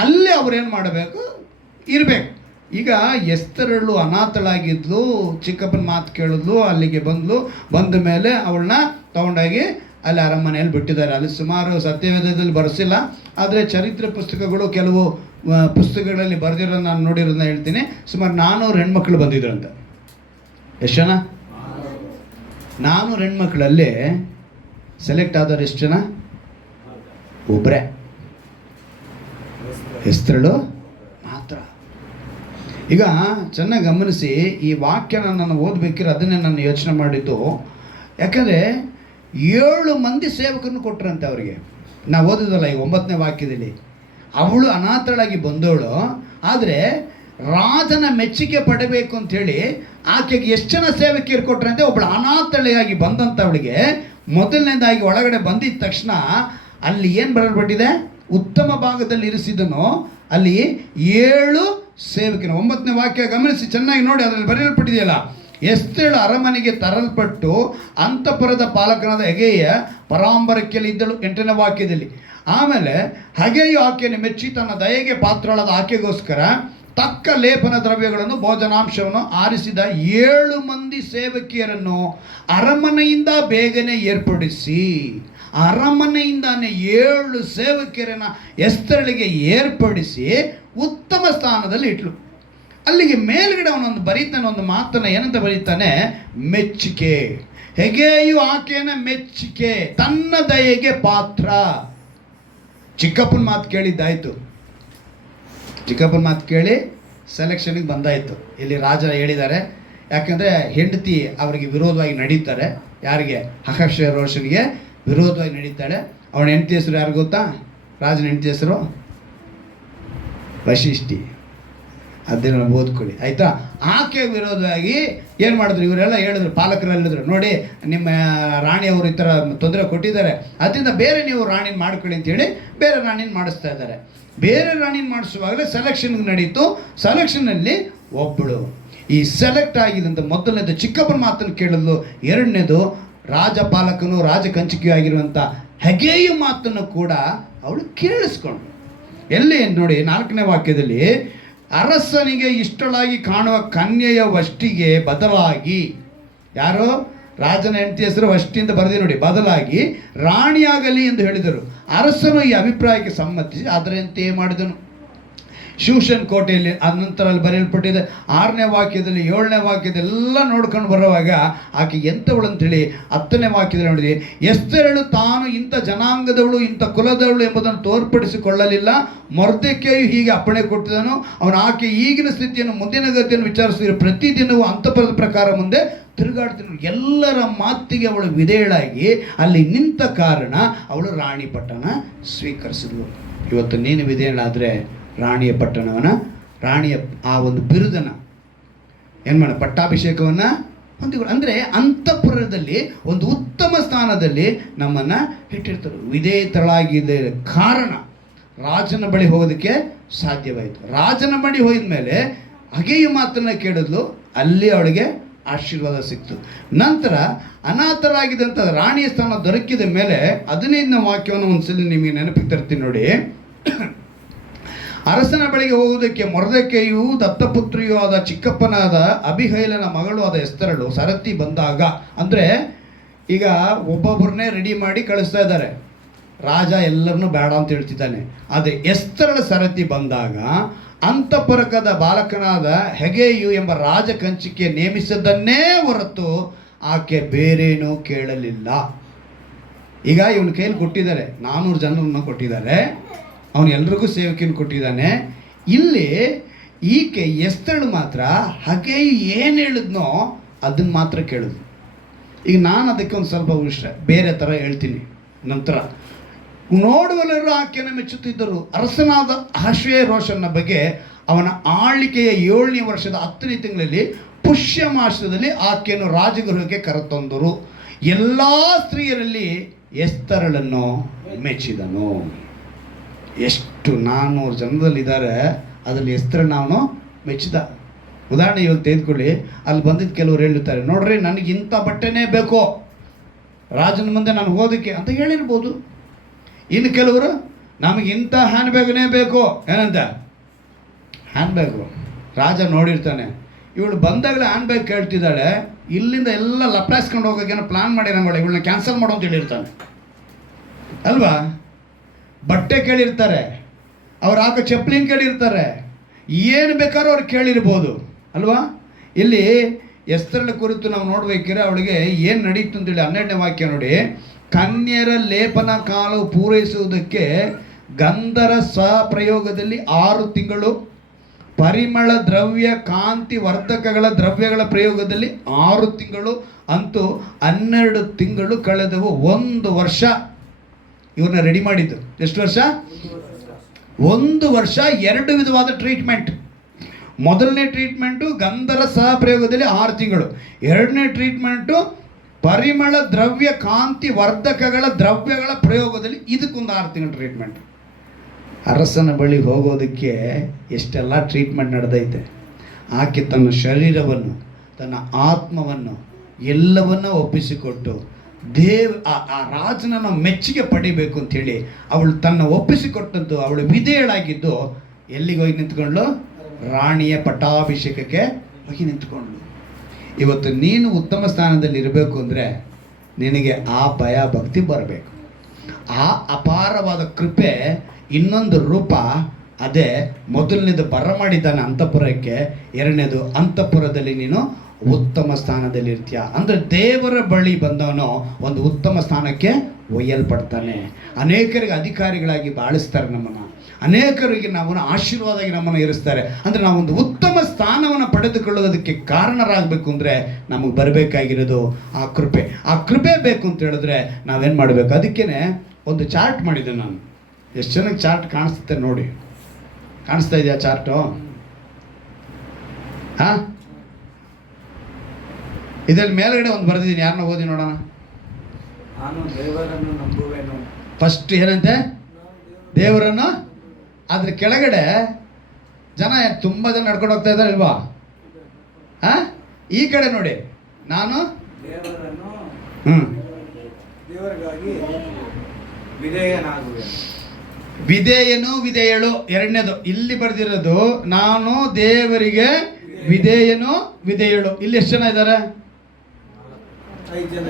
ಅಲ್ಲಿ ಅವ್ರು ಏನು ಮಾಡಬೇಕು? ಇರಬೇಕು. ಈಗ ಎಸ್ತರಳು ಅನಾಥಳಾಗಿದ್ಲು, ಚಿಕ್ಕಪ್ಪನ ಮಾತು ಕೇಳಿದ್ಲು, ಅಲ್ಲಿಗೆ ಬಂದ ಮೇಲೆ ಅವಳನ್ನ ತಗೊಂಡೋಗಿ ಅಲ್ಲಿ ಅರಮನೆಯಲ್ಲಿ ಬಿಟ್ಟಿದ್ದಾರೆ. ಅಲ್ಲಿ ಸುಮಾರು ಸತ್ಯವೇದದಲ್ಲಿ ಬರೆಸಿಲ್ಲ, ಆದರೆ ಚರಿತ್ರೆ ಪುಸ್ತಕಗಳು ಕೆಲವು ಪುಸ್ತಕಗಳಲ್ಲಿ ಬರೆದಿರೋ ನಾನು ನೋಡಿರೋದನ್ನ ಹೇಳ್ತೀನಿ. ಸುಮಾರು 400 ಹೆಣ್ಮಕ್ಳು ಬಂದಿದ್ರಂತ. ಎಷ್ಟು ಜನ? 400 ಹೆಣ್ಮಕ್ಳಲ್ಲಿ ಸೆಲೆಕ್ಟ್ ಆದವ್ರು ಎಷ್ಟು ಜನ? ಒಬ್ಬರೇ, ಎಸ್ತರಳು ಮಾತ್ರ. ಈಗ ಚೆನ್ನಾಗಿ ಗಮನಿಸಿ, ಈ ವಾಕ್ಯನ ನಾನು ಓದಬೇಕಿದ್ರೆ ಅದನ್ನೇ ನಾನು ಯೋಚನೆ ಮಾಡಿದ್ದು. ಯಾಕಂದರೆ 7 ಮಂದಿ ಸೇವಕರನ್ನು ಕೊಟ್ಟರಂತೆ ಅವರಿಗೆ. ನಾವು ಓದಿದ್ವಲ್ಲ ಈ 9ನೇ ವಾಕ್ಯದಲ್ಲಿ, ಅವಳು ಅನಾಥಳಾಗಿ ಬಂದವಳು, ಆದರೆ ರಾಜನ ಮೆಚ್ಚುಗೆ ಪಡಬೇಕು ಅಂಥೇಳಿ ಆಕೆಗೆ ಎಷ್ಟು ಜನ ಸೇವಕಿಯರು ಕೊಟ್ಟರಂತೆ. ಒಬ್ಬಳು ಅನಾಥಳಿಯಾಗಿ ಬಂದಂಥವಳಿಗೆ ಮೊದಲನೇದಾಗಿ ಒಳಗಡೆ ಬಂದಿದ್ದ ತಕ್ಷಣ ಅಲ್ಲಿ ಏನು ಬರಲ್ಪಟ್ಟಿದೆ? ಉತ್ತಮ ಭಾಗದಲ್ಲಿ ಇರಿಸಿದನು. ಅಲ್ಲಿ 7 ಸೇವಕಿನ 9ನೇ ವಾಕ್ಯ ಗಮನಿಸಿ ಚೆನ್ನಾಗಿ ನೋಡಿ, ಅದರಲ್ಲಿ ಬರೆಯಲ್ಪಟ್ಟಿದೆಯಲ್ಲ, ಎಸ್ತೇಳು ಅರಮನೆಗೆ ತರಲ್ಪಟ್ಟು ಅಂತಃಪುರದ ಪಾಲಕನಾದ ಹೆಗೇಯ ಪರಾಂಬರಕ್ಕೆಯಲ್ಲಿ ಇದ್ದಳು 8ನೇ ವಾಕ್ಯದಲ್ಲಿ. ಆಮೇಲೆ ಹಗೆಯು ಆಕೆಯನ್ನು ಮೆಚ್ಚಿ ತನ್ನ ದಯೆಗೆ ಪಾತ್ರಳಾದ ಆಕೆಗೋಸ್ಕರ ತಕ್ಕ ಲೇಪನ ದ್ರವ್ಯಗಳನ್ನು ಭೋಜನಾಂಶವನ್ನು ಆರಿಸಿದ 7 ಮಂದಿ ಸೇವಕಿಯರನ್ನು ಅರಮನೆಯಿಂದ ಬೇಗನೆ ಏರ್ಪಡಿಸಿ, ಅರಮನೆಯಿಂದಾನೆ 7 ಸೇವಕಿಯರನ್ನು ಎಸ್ತರಳಿಗೆ ಏರ್ಪಡಿಸಿ ಉತ್ತಮ ಸ್ಥಾನದಲ್ಲಿ ಇಟ್ಲು. ಅಲ್ಲಿಗೆ ಮೇಲ್ಗಡೆ ಅವನೊಂದು ಬರೀತಾನೆ, ಒಂದು ಮಾತನ್ನು ಏನಂತ ಬರೀತಾನೆ? ಮೆಚ್ಚುಗೆ. ಹೆಗೆಯು ಆಕೆಯನ್ನು ಮೆಚ್ಚುಗೆ, ತನ್ನ ದಯೆಗೆ ಪಾತ್ರ. ಚಿಕ್ಕಪ್ಪನ ಮಾತು ಕೇಳಿದ್ದಾಯಿತು, ಚಿಕ್ಕಪ್ಪನ ಮಾತು ಕೇಳಿ ಸೆಲೆಕ್ಷನ್ಗೆ ಬಂದಾಯಿತು. ಇಲ್ಲಿ ರಾಜ ಹೇಳಿದ್ದಾರೆ, ಯಾಕಂದರೆ ಹೆಂಡತಿ ಅವರಿಗೆ ವಿರೋಧವಾಗಿ ನಡೀತಾರೆ. ಯಾರಿಗೆ? ಅಹಷ್ವೇರೋಷನಿಗೆ ವಿರೋಧವಾಗಿ ನಡೀತಾಳೆ. ಅವನ ಹೆಂಡತಿ ಹೆಸರು ಯಾರು ಗೊತ್ತಾ? ರಾಜನ ಹೆಂಡತಿ ಹೆಸರು ವಶಿಷ್ಠಿ. ಅದನ್ನು ಓದ್ಕೊಳ್ಳಿ ಆಯಿತಾ. ಆಕೆ ವಿರೋಧವಾಗಿ ಏನು ಮಾಡಿದ್ರು? ಇವರೆಲ್ಲ ಹೇಳಿದ್ರು, ಪಾಲಕರು ಹೇಳಿದ್ರು, ನೋಡಿ ನಿಮ್ಮ ರಾಣಿಯವರು ಈ ಥರ ತೊಂದರೆ ಕೊಟ್ಟಿದ್ದಾರೆ, ಅದರಿಂದ ಬೇರೆ ನೀವು ರಾಣಿನ ಮಾಡ್ಕೊಳ್ಳಿ ಅಂತೇಳಿ ಬೇರೆ ರಾಣಿನ ಮಾಡಿಸ್ತಾ ಇದ್ದಾರೆ. ಬೇರೆ ರಾಣಿನ ಮಾಡಿಸುವಾಗಲೇ ಸೆಲೆಕ್ಷನ್ಗೆ ನಡೀತು. ಸೆಲೆಕ್ಷನ್ನಲ್ಲಿ ಒಬ್ಬಳು ಈ ಸೆಲೆಕ್ಟ್ ಆಗಿದಂಥ ಮೊದಲನೇದು ಚಿಕ್ಕಪ್ಪನ ಮಾತನ್ನು ಕೇಳಲು, ಎರಡನೇದು ರಾಜಪಾಲಕನು ರಾಜಕಂಚಕಿಯೂ ಆಗಿರುವಂಥ ಹೆಗೇಯು ಮಾತನ್ನು ಕೂಡ ಅವಳು ಕೇಳಿಸ್ಕೊಂಡು. ಎಲ್ಲಿ ನೋಡಿ 4ನೇ ವಾಕ್ಯದಲ್ಲಿ, ಅರಸನಿಗೆ ಇಷ್ಟಳಾಗಿ ಕಾಣುವ ಕನ್ಯೆಯ ವಷ್ಟಿಗೆ ಬದಲಾಗಿ, ಯಾರು? ರಾಜನ ಹೆಂಡತಿ ಹೆಸರು ವಷ್ಟಿ ಅಂತ ಬರೆದಿ ನೋಡಿ, ಬದಲಾಗಿ ರಾಣಿಯಾಗಲಿ ಎಂದು ಹೇಳಿದರು. ಅರಸನು ಈ ಅಭಿಪ್ರಾಯಕ್ಕೆ ಸಮ್ಮತಿಸಿ ಅದರಂತೆಯೇ ಮಾಡಿದನು. ಶೂಷನ್ ಕೋಟೆಯಲ್ಲಿ ಅನಂತರ ಅಲ್ಲಿ ಬರೆಯಲ್ಪಟ್ಟಿದೆ 6ನೇ ವಾಕ್ಯದಲ್ಲಿ 7ನೇ ವಾಕ್ಯದೆಲ್ಲ ನೋಡ್ಕೊಂಡು ಬರುವಾಗ ಆಕೆ ಎಂಥವಳು ಅಂತೇಳಿ 10ನೇ ವಾಕ್ಯದಲ್ಲಿ ನೋಡಿದೆ. ಎಸ್ತೇರಳು ತಾನು ಇಂಥ ಜನಾಂಗದವಳು, ಇಂಥ ಕುಲದವಳು ಎಂಬುದನ್ನು ತೋರ್ಪಡಿಸಿಕೊಳ್ಳಲಿಲ್ಲ. ಮೊರ್ದೆಕೈಯು ಹೀಗೆ ಅಪ್ಪಣೆ ಕೊಟ್ಟಿದನು. ಅವನು ಆಕೆ ಈಗಿನ ಸ್ಥಿತಿಯನ್ನು ಮುಂದಿನ ಗತಿಯನ್ನು ವಿಚಾರಿಸಿದರೆ ಪ್ರತಿದಿನವೂ ಅಂತಃಪುರದ ಪ್ರಕಾರ ಮುಂದೆ ತಿರುಗಾಡ್ತಿದ್ರು. ಎಲ್ಲರ ಮಾತಿಗೆ ಅವಳು ವಿಧೇಯಳಾಗಿ ಅಲ್ಲಿ ನಿಂತ ಕಾರಣ ಅವಳು ರಾಣಿ ಪಟ್ಟಣ ಸ್ವೀಕರಿಸಿದ್ಳು. ಇವತ್ತು ನೀನು ವಿಧೇಯಳಾದರೆ ರಾಣಿಯ ಪಟ್ಟಣವನ್ನು, ರಾಣಿಯ ಆ ಒಂದು ಬಿರುದನ್ನು ಏನು ಮಾಡ, ಪಟ್ಟಾಭಿಷೇಕವನ್ನು ಹೊಂದಿಗಳು. ಅಂದರೆ ಅಂತಃಪುರದಲ್ಲಿ ಒಂದು ಉತ್ತಮ ಸ್ಥಾನದಲ್ಲಿ ನಮ್ಮನ್ನು ಇಟ್ಟಿರ್ತಾರೆ. ವಿಧೇಯತಳಾಗಿದೆ ಕಾರಣ ರಾಜನ ಬಳಿ ಹೋಗೋದಕ್ಕೆ ಸಾಧ್ಯವಾಯಿತು. ರಾಜನ ಬಳಿ ಹೋದ ಮೇಲೆ ಹಗೆಯ ಮಾತನ್ನು ಕೇಳಿದ್ಲು, ಅಲ್ಲಿ ಅವಳಿಗೆ ಆಶೀರ್ವಾದ ಸಿಕ್ತು. ನಂತರ ಅನಾಥರಾಗಿದ್ದಂಥ ರಾಣಿಯ ಸ್ಥಾನ ದೊರಕಿದ ಮೇಲೆ 15ನೇ ವಾಕ್ಯವನ್ನು ಒಂದ್ಸಲ ನಿಮಗೆ ನೆನಪಿಗೆ ತರ್ತೀನಿ ನೋಡಿ. ಅರಸನ ಬಳಿಗೆ ಹೋಗುವುದಕ್ಕೆ ಮೊರ್ದೆಕೈಯು ದತ್ತಪುತ್ರಿಯೂ ಆದ ಚಿಕ್ಕಪ್ಪನಾದ ಅಬಿಹೈಲನ ಮಗಳು ಆದ ಎಸ್ತರಳು ಸರತಿ ಬಂದಾಗ, ಅಂದರೆ ಈಗ ಒಬ್ಬೊಬ್ಬರನ್ನೇ ರೆಡಿ ಮಾಡಿ ಕಳಿಸ್ತಾ ಇದ್ದಾರೆ. ರಾಜ ಎಲ್ಲರನ್ನೂ ಬೇಡ ಅಂತ ಹೇಳ್ತಿದ್ದಾನೆ. ಆದರೆ ಎಸ್ತರಳ ಸರತಿ ಬಂದಾಗ ಅಂತಃಪುರಕದ ಬಾಲಕನಾದ ಹೆಗೇಯು ಎಂಬ ರಾಜಕಂಚಿಕೆ ನೇಮಿಸಿದ್ದನ್ನೇ ಹೊರತು ಆಕೆ ಬೇರೇನೂ ಕೇಳಲಿಲ್ಲ. ಈಗ ಇವನ ಕೈಯಲ್ಲಿ ಕೊಟ್ಟಿದ್ದಾರೆ, 400 ಜನರನ್ನು ಕೊಟ್ಟಿದ್ದಾರೆ, ಅವನು ಎಲ್ರಿಗೂ ಸೇವಕಿಯನ್ನು ಕೊಟ್ಟಿದ್ದಾನೆ. ಇಲ್ಲಿ ಈಕೆ ಎಸ್ತರಳು ಮಾತ್ರ ಹಗೆಯು ಏನು ಹೇಳಿದ್ನೋ ಅದನ್ನು ಮಾತ್ರ ಕೇಳಿದ್ನು. ಈಗ ನಾನು ಅದಕ್ಕೆ ಒಂದು ಸ್ವಲ್ಪ ಬೇರೆ ಥರ ಹೇಳ್ತೀನಿ. ನಂತರ ನೋಡುವಲ್ಲರೂ ಆಕೆಯನ್ನು ಮೆಚ್ಚುತ್ತಿದ್ದರು. ಅರಸನಾದ ಅಹಷ್ವೇರೋಷನ ಬಗ್ಗೆ ಅವನ ಆಳ್ವಿಕೆಯ 7ನೇ ವರ್ಷದ 10ನೇ ತಿಂಗಳಲ್ಲಿ ಪುಷ್ಯ ಮಾಸದಲ್ಲಿ ಆಕೆಯನ್ನು ರಾಜಗೃಹಕ್ಕೆ ಕರೆತಂದರು. ಎಲ್ಲ ಸ್ತ್ರೀಯರಲ್ಲಿ ಎಸ್ತರಳನ್ನು ಮೆಚ್ಚಿದನು. ಎಷ್ಟು 400 ಜನದಲ್ಲಿದ್ದಾರೆ, ಅದರಲ್ಲಿ ಎಸ್ತರನ್ನು ಅವನು ಮೆಚ್ಚಿದ. ಉದಾಹರಣೆ ಇವಾಗ ತೆಗೆದುಕೊಳ್ಳಿ, ಅಲ್ಲಿ ಬಂದಿದ್ದು ಕೆಲವರು ಹೇಳುತ್ತಾರೆ, ನೋಡ್ರಿ ನನಗೆ ಇಂಥ ಬಟ್ಟೆನೇ ಬೇಕೋ ರಾಜನ ಮುಂದೆ ನಾನು ಹೋದಕ್ಕೆ ಅಂತ ಹೇಳಿರ್ಬೋದು. ಇನ್ನು ಕೆಲವರು ನಮಗೆ ಇಂಥ ಹ್ಯಾಂಡ್ ಬ್ಯಾಗ್ನೇ ಬೇಕು, ಏನಂತ ಹ್ಯಾಂಡ್ ಬ್ಯಾಗು ರಾಜ ನೋಡಿರ್ತಾನೆ, ಇವಳು ಬಂದಾಗಲೇ ಆನ್ಬೇಕು ಕೇಳ್ತಿದ್ದಾಳೆ, ಇಲ್ಲಿಂದ ಎಲ್ಲ ಲಪ್ಟಾಯಿಸ್ಕೊಂಡು ಹೋಗೋಕ್ಕೇನೋ ಪ್ಲಾನ್ ಮಾಡಿರಂಗೋಳೆ, ಇವಳನ್ನ ಕ್ಯಾನ್ಸಲ್ ಮಾಡೋ ಅಂತ ಹೇಳಿರ್ತಾನೆ ಅಲ್ವಾ. ಬಟ್ಟೆ ಕೇಳಿರ್ತಾರೆ, ಅವ್ರು ಹಾಕೋ ಚಪ್ಪಲಿನ ಕೇಳಿರ್ತಾರೆ, ಏನು ಬೇಕಾದ್ರೂ ಅವ್ರು ಕೇಳಿರ್ಬೋದು ಅಲ್ವಾ. ಇಲ್ಲಿ ಎಸ್ತರಳ ಕುರಿತು ನಾವು ನೋಡ್ಬೇಕಿದ್ರೆ ಅವಳಿಗೆ ಏನು ನಡೀತು ಅಂತೇಳಿ 12ನೇ ವಾಕ್ಯ ನೋಡಿ. ಕನ್ಯರ ಲೇಪನ ಕಾಲವು ಪೂರೈಸುವುದಕ್ಕೆ ಗಂಧರ ಸ್ವಪ್ರಯೋಗದಲ್ಲಿ 6 ತಿಂಗಳು, ಪರಿಮಳ ದ್ರವ್ಯ ಕಾಂತಿ ವರ್ಧಕಗಳ ದ್ರವ್ಯಗಳ ಪ್ರಯೋಗದಲ್ಲಿ 6 ತಿಂಗಳು, ಅಂತೂ 12 ತಿಂಗಳು ಕಳೆದವು. 1 ವರ್ಷ ಇವ್ರನ್ನ ರೆಡಿ ಮಾಡಿದ್ದು. ಎಷ್ಟು ವರ್ಷ? 1 ವರ್ಷ. 2 ವಿಧವಾದ ಟ್ರೀಟ್ಮೆಂಟ್. ಮೊದಲನೇ ಟ್ರೀಟ್ಮೆಂಟು ಗಂಧರ ಸಹಪ್ರಯೋಗದಲ್ಲಿ 6 ತಿಂಗಳು. 2ನೇ ಟ್ರೀಟ್ಮೆಂಟು ಪರಿಮಳ ದ್ರವ್ಯ ಕಾಂತಿ ವರ್ಧಕಗಳ ದ್ರವ್ಯಗಳ ಪ್ರಯೋಗದಲ್ಲಿ, ಇದಕ್ಕೊಂದು 6 ತಿಂಗಳು ಟ್ರೀಟ್ಮೆಂಟ್. ಅರಸನ ಬಳಿ ಹೋಗೋದಕ್ಕೆ ಎಷ್ಟೆಲ್ಲ ಟ್ರೀಟ್ಮೆಂಟ್ ನಡೆದೈತೆ. ಆಕೆ ತನ್ನ ಶರೀರವನ್ನು, ತನ್ನ ಆತ್ಮವನ್ನು ಎಲ್ಲವನ್ನ ಒಪ್ಪಿಸಿಕೊಟ್ಟು ಆ ರಾಜನನ್ನು ಮೆಚ್ಚುಗೆ ಪಡಿಬೇಕು ಅಂಥೇಳಿ ಅವಳು ತನ್ನ ಒಪ್ಪಿಸಿಕೊಟ್ಟಂತು. ಅವಳು ವಿಧೇಯಳಾಗಿದ್ದು ಎಲ್ಲಿಗೆ ಹೋಗಿ ನಿಂತ್ಕೊಂಡ್ಳು? ರಾಣಿಯ ಪಟ್ಟಾಭಿಷೇಕಕ್ಕೆ ಹೋಗಿ ನಿಂತ್ಕೊಂಡ್ಳು. ಇವತ್ತು ನೀನು ಉತ್ತಮ ಸ್ಥಾನದಲ್ಲಿ ಇರಬೇಕು ಅಂದರೆ ನಿನಗೆ ಆ ಭಯ ಭಕ್ತಿ ಬರಬೇಕು. ಆ ಅಪಾರವಾದ ಕೃಪೆ ಇನ್ನೊಂದು ರೂಪ, ಅದೇ ಮೊದಲನೇದು ಬರಮಾಡಿದ್ದಾನೆ ಅಂತಃಪುರಕ್ಕೆ, 2ನೇದು ಅಂತಃಪುರದಲ್ಲಿ ನೀನು ಉತ್ತಮ ಸ್ಥಾನದಲ್ಲಿ ಇರ್ತೀಯ. ಅಂದರೆ ದೇವರ ಬಳಿ ಬಂದವನು ಒಂದು ಉತ್ತಮ ಸ್ಥಾನಕ್ಕೆ ಒಯ್ಯಲ್ಪಡ್ತಾನೆ. ಅನೇಕರಿಗೆ ಅಧಿಕಾರಿಗಳಾಗಿ ಬಾಳಿಸ್ತಾರೆ ನಮ್ಮನ್ನು, ಅನೇಕರಿಗೆ ನಮ್ಮನ್ನು ಆಶೀರ್ವಾದವಾಗಿ ನಮ್ಮನ್ನು ಇರಿಸ್ತಾರೆ. ಅಂದರೆ ನಾವೊಂದು ಉತ್ತಮ ಸ್ಥಾನವನ್ನು ಪಡೆದುಕೊಳ್ಳೋದಕ್ಕೆ ಕಾರಣರಾಗಬೇಕು ಅಂದರೆ ನಮಗೆ ಬರಬೇಕಾಗಿರೋದು ಆ ಕೃಪೆ. ಆ ಕೃಪೆ ಬೇಕು ಅಂತ ಹೇಳಿದ್ರೆ ನಾವೇನು ಮಾಡಬೇಕು? ಅದಕ್ಕೇ ಒಂದು ಚಾರ್ಟ್ ಮಾಡಿದ್ದೆ ನಾನು. ಎಷ್ಟು ಜನಕ್ಕೆ ಚಾರ್ಟ್ ಕಾಣಿಸುತ್ತೆ ನೋಡಿ? ಕಾಣಿಸ್ತಾ ಇದೆಯಾ ಚಾರ್ಟು? ಹಾಂ, ಇದರಲ್ಲಿ ಮೇಲ್ಗಡೆ ಒಂದು ಬರೆದಿದ್ದೀನಿ, ಯಾರನ್ನ ಓದಿ ನೋಡೋಣ. ನಾನು ದೇವರನ್ನು ನಂಬುವೆನು. ಫಸ್ಟ್ ಏನಂತೆ? ದೇವರನ್ನು. ಅದ್ರ ಕೆಳಗಡೆ ಜನ ತುಂಬ ಜನ ನಡ್ಕೊಂಡು ಹೋಗ್ತಾ ಇದ್ದಾರೆ ಇಲ್ವಾ? ಈ ಕಡೆ ನೋಡಿ, ನಾನು ದೇವರನ್ನು ದೇವರಿಗಾಗಿ ವಿಧೇಯನಾಗುವೆ. ವಿಧೇಯನು ವಿಧೇಯಳು 2ನೇದು. ಇಲ್ಲಿ ಬರೆದಿರೋದು ನಾನು ದೇವರಿಗೆ ವಿಧೇಯನು ವಿಧೇಯಳು. ಇಲ್ಲಿ ಎಷ್ಟು ಜನ ಇದ್ದಾರೆ? 5 ಜನ.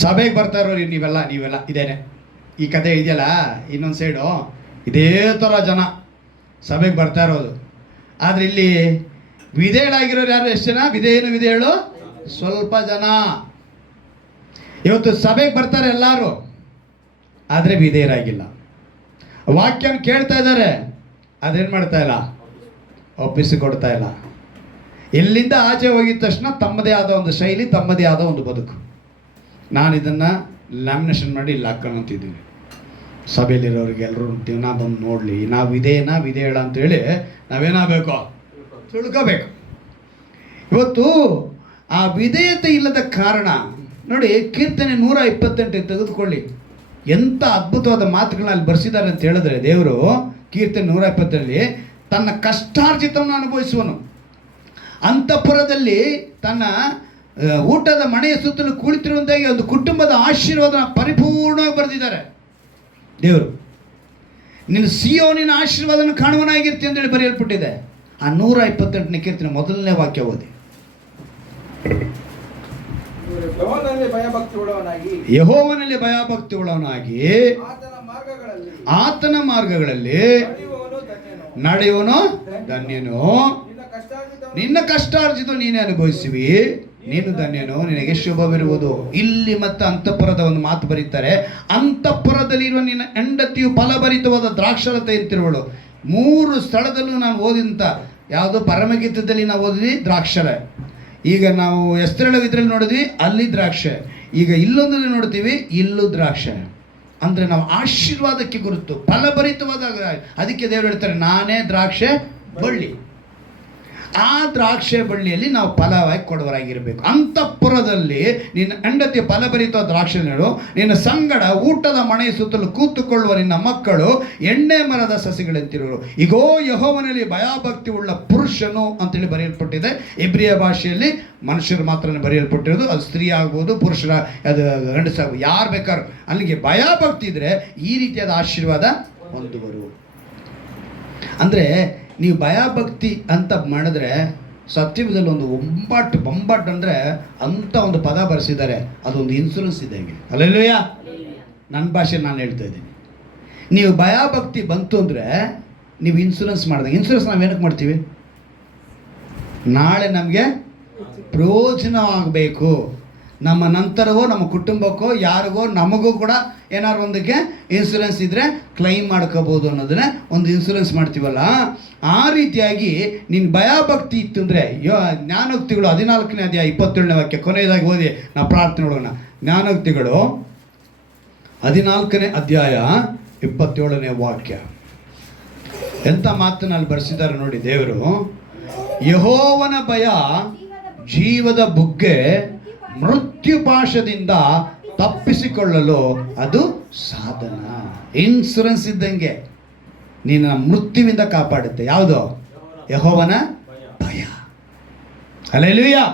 ಸಭೆಗೆ ಬರ್ತಾ ಇರೋರು ನೀವೆಲ್ಲ ಇದೇನೆ. ಈ ಕತೆ ಇದೆಯಲ್ಲ, ಇನ್ನೊಂದು ಸೈಡು ಇದೇ ಥರ ಜನ ಸಭೆಗೆ ಬರ್ತಾ ಇರೋದು. ಆದರೆ ಇಲ್ಲಿ ವಿಧೇಯಳಾಗಿರೋರು ಯಾರು? ಎಷ್ಟು ಜನ? ವಿಧೇಯನು ವಿಧೇಯಳು ಸ್ವಲ್ಪ ಜನ. ಇವತ್ತು ಸಭೆಗೆ ಬರ್ತಾರೆ ಎಲ್ಲರೂ, ಆದರೆ ವಿಧೇಯರಾಗಿಲ್ಲ. ವಾಕ್ಯನ ಕೇಳ್ತಾ ಇದ್ದಾರೆ, ಅದೇನು ಮಾಡ್ತಾ ಇಲ್ಲ, ಒಪ್ಪಿಸಿಕೊಡ್ತಾ ಇಲ್ಲ. ಎಲ್ಲಿಂದ ಆಚೆ ಹೋಗಿದ ತಕ್ಷಣ ತಮ್ಮದೇ ಆದ ಒಂದು ಶೈಲಿ, ತಮ್ಮದೇ ಆದ ಒಂದು ಬದುಕು. ನಾನು ಇದನ್ನು ಲ್ಯಾಮಿನೇಷನ್ ಮಾಡಿ ಇಲ್ಲಿ ಹಾಕ್ಕೊಂತಿದ್ದೀವಿ. ಸಭೆಯಲ್ಲಿರೋರಿಗೆ ಎಲ್ಲರೂ ದಿನ ಬಂದು ನೋಡಲಿ, ನಾವು ವಿಧೇಯಳ ಅಂತೇಳಿ ನಾವೇನಾಗಬೇಕು? ತಿಳ್ಕೋಬೇಕು. ಇವತ್ತು ಆ ವಿಧೇಯತೆ ಇಲ್ಲದ ಕಾರಣ ನೋಡಿ, ಕೀರ್ತನೆ 128 ತೆಗೆದುಕೊಳ್ಳಿ, ಎಂಥ ಅದ್ಭುತವಾದ ಮಾತುಗಳನ್ನ ಅಲ್ಲಿ ಬರ್ಸಿದ್ದಾರೆ ಅಂತ ಹೇಳಿದ್ರೆ, ದೇವರು ಕೀರ್ತನೆ 120ರಲ್ಲಿ ತನ್ನ ಕಷ್ಟಾರ್ಜಿತವನ್ನು ಅನುಭವಿಸುವನು. ಅಂತಃಪುರದಲ್ಲಿ ತನ್ನ ಊಟದ ಮನೆಯ ಸುತ್ತಲೂ ಕುಳಿತಿರುವಂತಾಗಿ ಒಂದು ಕುಟುಂಬದ ಆಶೀರ್ವಾದ ಪರಿಪೂರ್ಣವಾಗಿ ಬರೆದಿದ್ದಾರೆ ದೇವರು. ನಿನ್ನ ಸಿಯೋನಿನ ಆಶೀರ್ವಾದನ ಕಾಣುವನಾಗಿರ್ತಿ ಅಂತೇಳಿ ಬರೆಯಲ್ಪಟ್ಟಿದೆ. ಆ 128ನೇ ಕೀರ್ತನೆ 1ನೇ ವಾಕ್ಯ ಓದಿ. ಯೆಹೋವನಲ್ಲಿ ಭಯಭಕ್ತಿ ಉಳ್ಳವನಾಗಿ ಆತನ ಮಾರ್ಗಗಳಲ್ಲಿ ನಡೆಯುವನು ಧನ್ಯನು. ನಿನ್ನ ಕಷ್ಟಾರ್ಜಿತ ನೀನೇ ಅನುಭವಿಸುವಿ, ನೀನು ಧನ್ಯನು, ನಿನಗೆ ಶುಭವಿರುವುದು. ಇಲ್ಲಿ ಮತ್ತೆ ಅಂತಃಪುರದ ಒಂದು ಮಾತು ಬರೀತಾರೆ. ಅಂತಃಪುರದಲ್ಲಿರುವ ನಿನ್ನ ಹೆಂಡತಿಯು ಫಲಭರಿತವಾದ ದ್ರಾಕ್ಷರತೆಯಂತಿರುವಳು. 3 ಸ್ಥಳದಲ್ಲೂ ನಾನು ಓದಿದಂಥ ಯಾವುದು ಪರಮಗೀತದಲ್ಲಿ ನಾವು ಓದಿದ್ವಿ ದ್ರಾಕ್ಷರ. ಈಗ ನಾವು ಎಸ್ತರಳ ಇದರಲ್ಲಿ ನೋಡಿದ್ವಿ, ಅಲ್ಲಿ ದ್ರಾಕ್ಷೆ. ಈಗ ಇಲ್ಲೊಂದಲ್ಲಿ ನೋಡ್ತೀವಿ, ಇಲ್ಲೂ ದ್ರಾಕ್ಷೆ. ಅಂದರೆ ನಾವು ಆಶೀರ್ವಾದಕ್ಕೆ ಗುರುತು, ಫಲಭರಿತವಾದ. ಅದಕ್ಕೆ ದೇವರು ಹೇಳ್ತಾರೆ, ನಾನೇ ದ್ರಾಕ್ಷೆ ಬಳ್ಳಿ. ಆ ದ್ರಾಕ್ಷೆ ಬಳ್ಳಿಯಲ್ಲಿ ನಾವು ಫಲವಾಗಿ ಕೊಡುವರಾಗಿರಬೇಕು. ಅಂತಃಪುರದಲ್ಲಿ ನಿನ್ನ ಹೆಂಡತಿಯ ಫಲಭರಿತ ದ್ರಾಕ್ಷೆಗಳು, ನಿನ್ನ ಸಂಗಡ ಊಟದ ಮನೆಯ ಸುತ್ತಲೂ ಕೂತುಕೊಳ್ಳುವ ನಿನ್ನ ಮಕ್ಕಳು ಎಣ್ಣೆ ಮರದ ಸಸಿಗಳಂತಿರುವರು. ಈಗೋ ಯೆಹೋವನಲ್ಲಿ ಭಯಭಕ್ತಿ ಉಳ್ಳ ಪುರುಷನು ಅಂತೇಳಿ ಬರೆಯಲ್ಪಟ್ಟಿದೆ. ಇಬ್ರಿಯ ಭಾಷೆಯಲ್ಲಿ ಮನುಷ್ಯರು ಮಾತ್ರ ಬರೆಯಲ್ಪಟ್ಟಿರೋದು. ಅದು ಸ್ತ್ರೀ ಆಗ್ಬೋದು, ಪುರುಷರ ಅದು ಗಂಡಸಾಗ್ಬೋದು, ಯಾರು ಬೇಕಾದ್ರು. ಅಲ್ಲಿಗೆ ಭಯಭಕ್ತಿ ಇದ್ದರೆ ಈ ರೀತಿಯಾದ ಆಶೀರ್ವಾದ ಹೊಂದುವರು. ಅಂದರೆ ನೀವು ಭಯಭಕ್ತಿ ಅಂತ ಮಾಡಿದ್ರೆ ಸತ್ಯದಲ್ಲಿ ಒಂದು ಬೊಂಬಾಟ್ ಅಂದರೆ ಅಂಥ ಒಂದು ಪದ ಬರೆಸಿದ್ದಾರೆ, ಅದೊಂದು ಇನ್ಸೂರೆನ್ಸ್ ಇದ್ದಂಗೆ. ಅಲ್ಲೆಲ್ಲೂಯ್ಯ. ನನ್ನ ಭಾಷೆ ನಾನು ಹೇಳ್ತಾ ಇದ್ದೀನಿ. ನೀವು ಭಯಭಕ್ತಿ ಬಂತು ಅಂದರೆ ನೀವು ಇನ್ಸೂರೆನ್ಸ್ ಮಾಡಿದಾಗ, ಇನ್ಸೂರೆನ್ಸ್ ನಾವು ಏನಕ್ಕೆ ಮಾಡ್ತೀವಿ? ನಾಳೆ ನಮಗೆ ಪ್ರಯೋಜನವಾಗಬೇಕು, ನಮ್ಮ ನಂತರವೋ ನಮ್ಮ ಕುಟುಂಬಕ್ಕೋ ಯಾರಿಗೋ ನಮಗೂ ಕೂಡ ಏನಾದ್ರು ಒಂದಕ್ಕೆ ಇನ್ಸೂರೆನ್ಸ್ ಇದ್ದರೆ ಕ್ಲೈಮ್ ಮಾಡ್ಕೋಬೋದು ಅನ್ನೋದನ್ನೇ ಒಂದು ಇನ್ಸೂರೆನ್ಸ್ ಮಾಡ್ತೀವಲ್ಲ. ಆ ರೀತಿಯಾಗಿ ನಿನ್ನ ಭಯಭಕ್ತಿ ಇತ್ತು ಅಂದರೆ, ಜ್ಞಾನೋಕ್ತಿಗಳು 14ನೇ ಅಧ್ಯಾಯ 27ನೇ ವಾಕ್ಯ ಕೊನೆಯದಾಗಿ ಓದಿ ನಾವು ಪ್ರಾರ್ಥನೆ ಮಾಡೋಣ. ಜ್ಞಾನೋಕ್ತಿಗಳು 14ನೇ ಅಧ್ಯಾಯ 27ನೇ ವಾಕ್ಯ. ಎಂಥ ಮಾತನ್ನು ಅಲ್ಲಿ ಬರೆಸಿದ್ದಾರೆ ನೋಡಿ ದೇವರು. ಯೆಹೋವನ ಭಯ ಜೀವದ ಬುಗ್ಗೆ, ಮೃತ್ಯುಪಾಶದಿಂದ ತಪ್ಪಿಸಿಕೊಳ್ಳಲು ಅದು ಸಾಧನ. ಇನ್ಸೂರೆನ್ಸ್ ಇದ್ದಂಗೆ ನೀನು ಮೃತ್ಯುವಿಂದ ಕಾಪಾಡುತ್ತೆ. ಯಾವುದು? ಯೆಹೋವನ ಭಯ. ಹಲ್ಲೆಲೂಯಾ.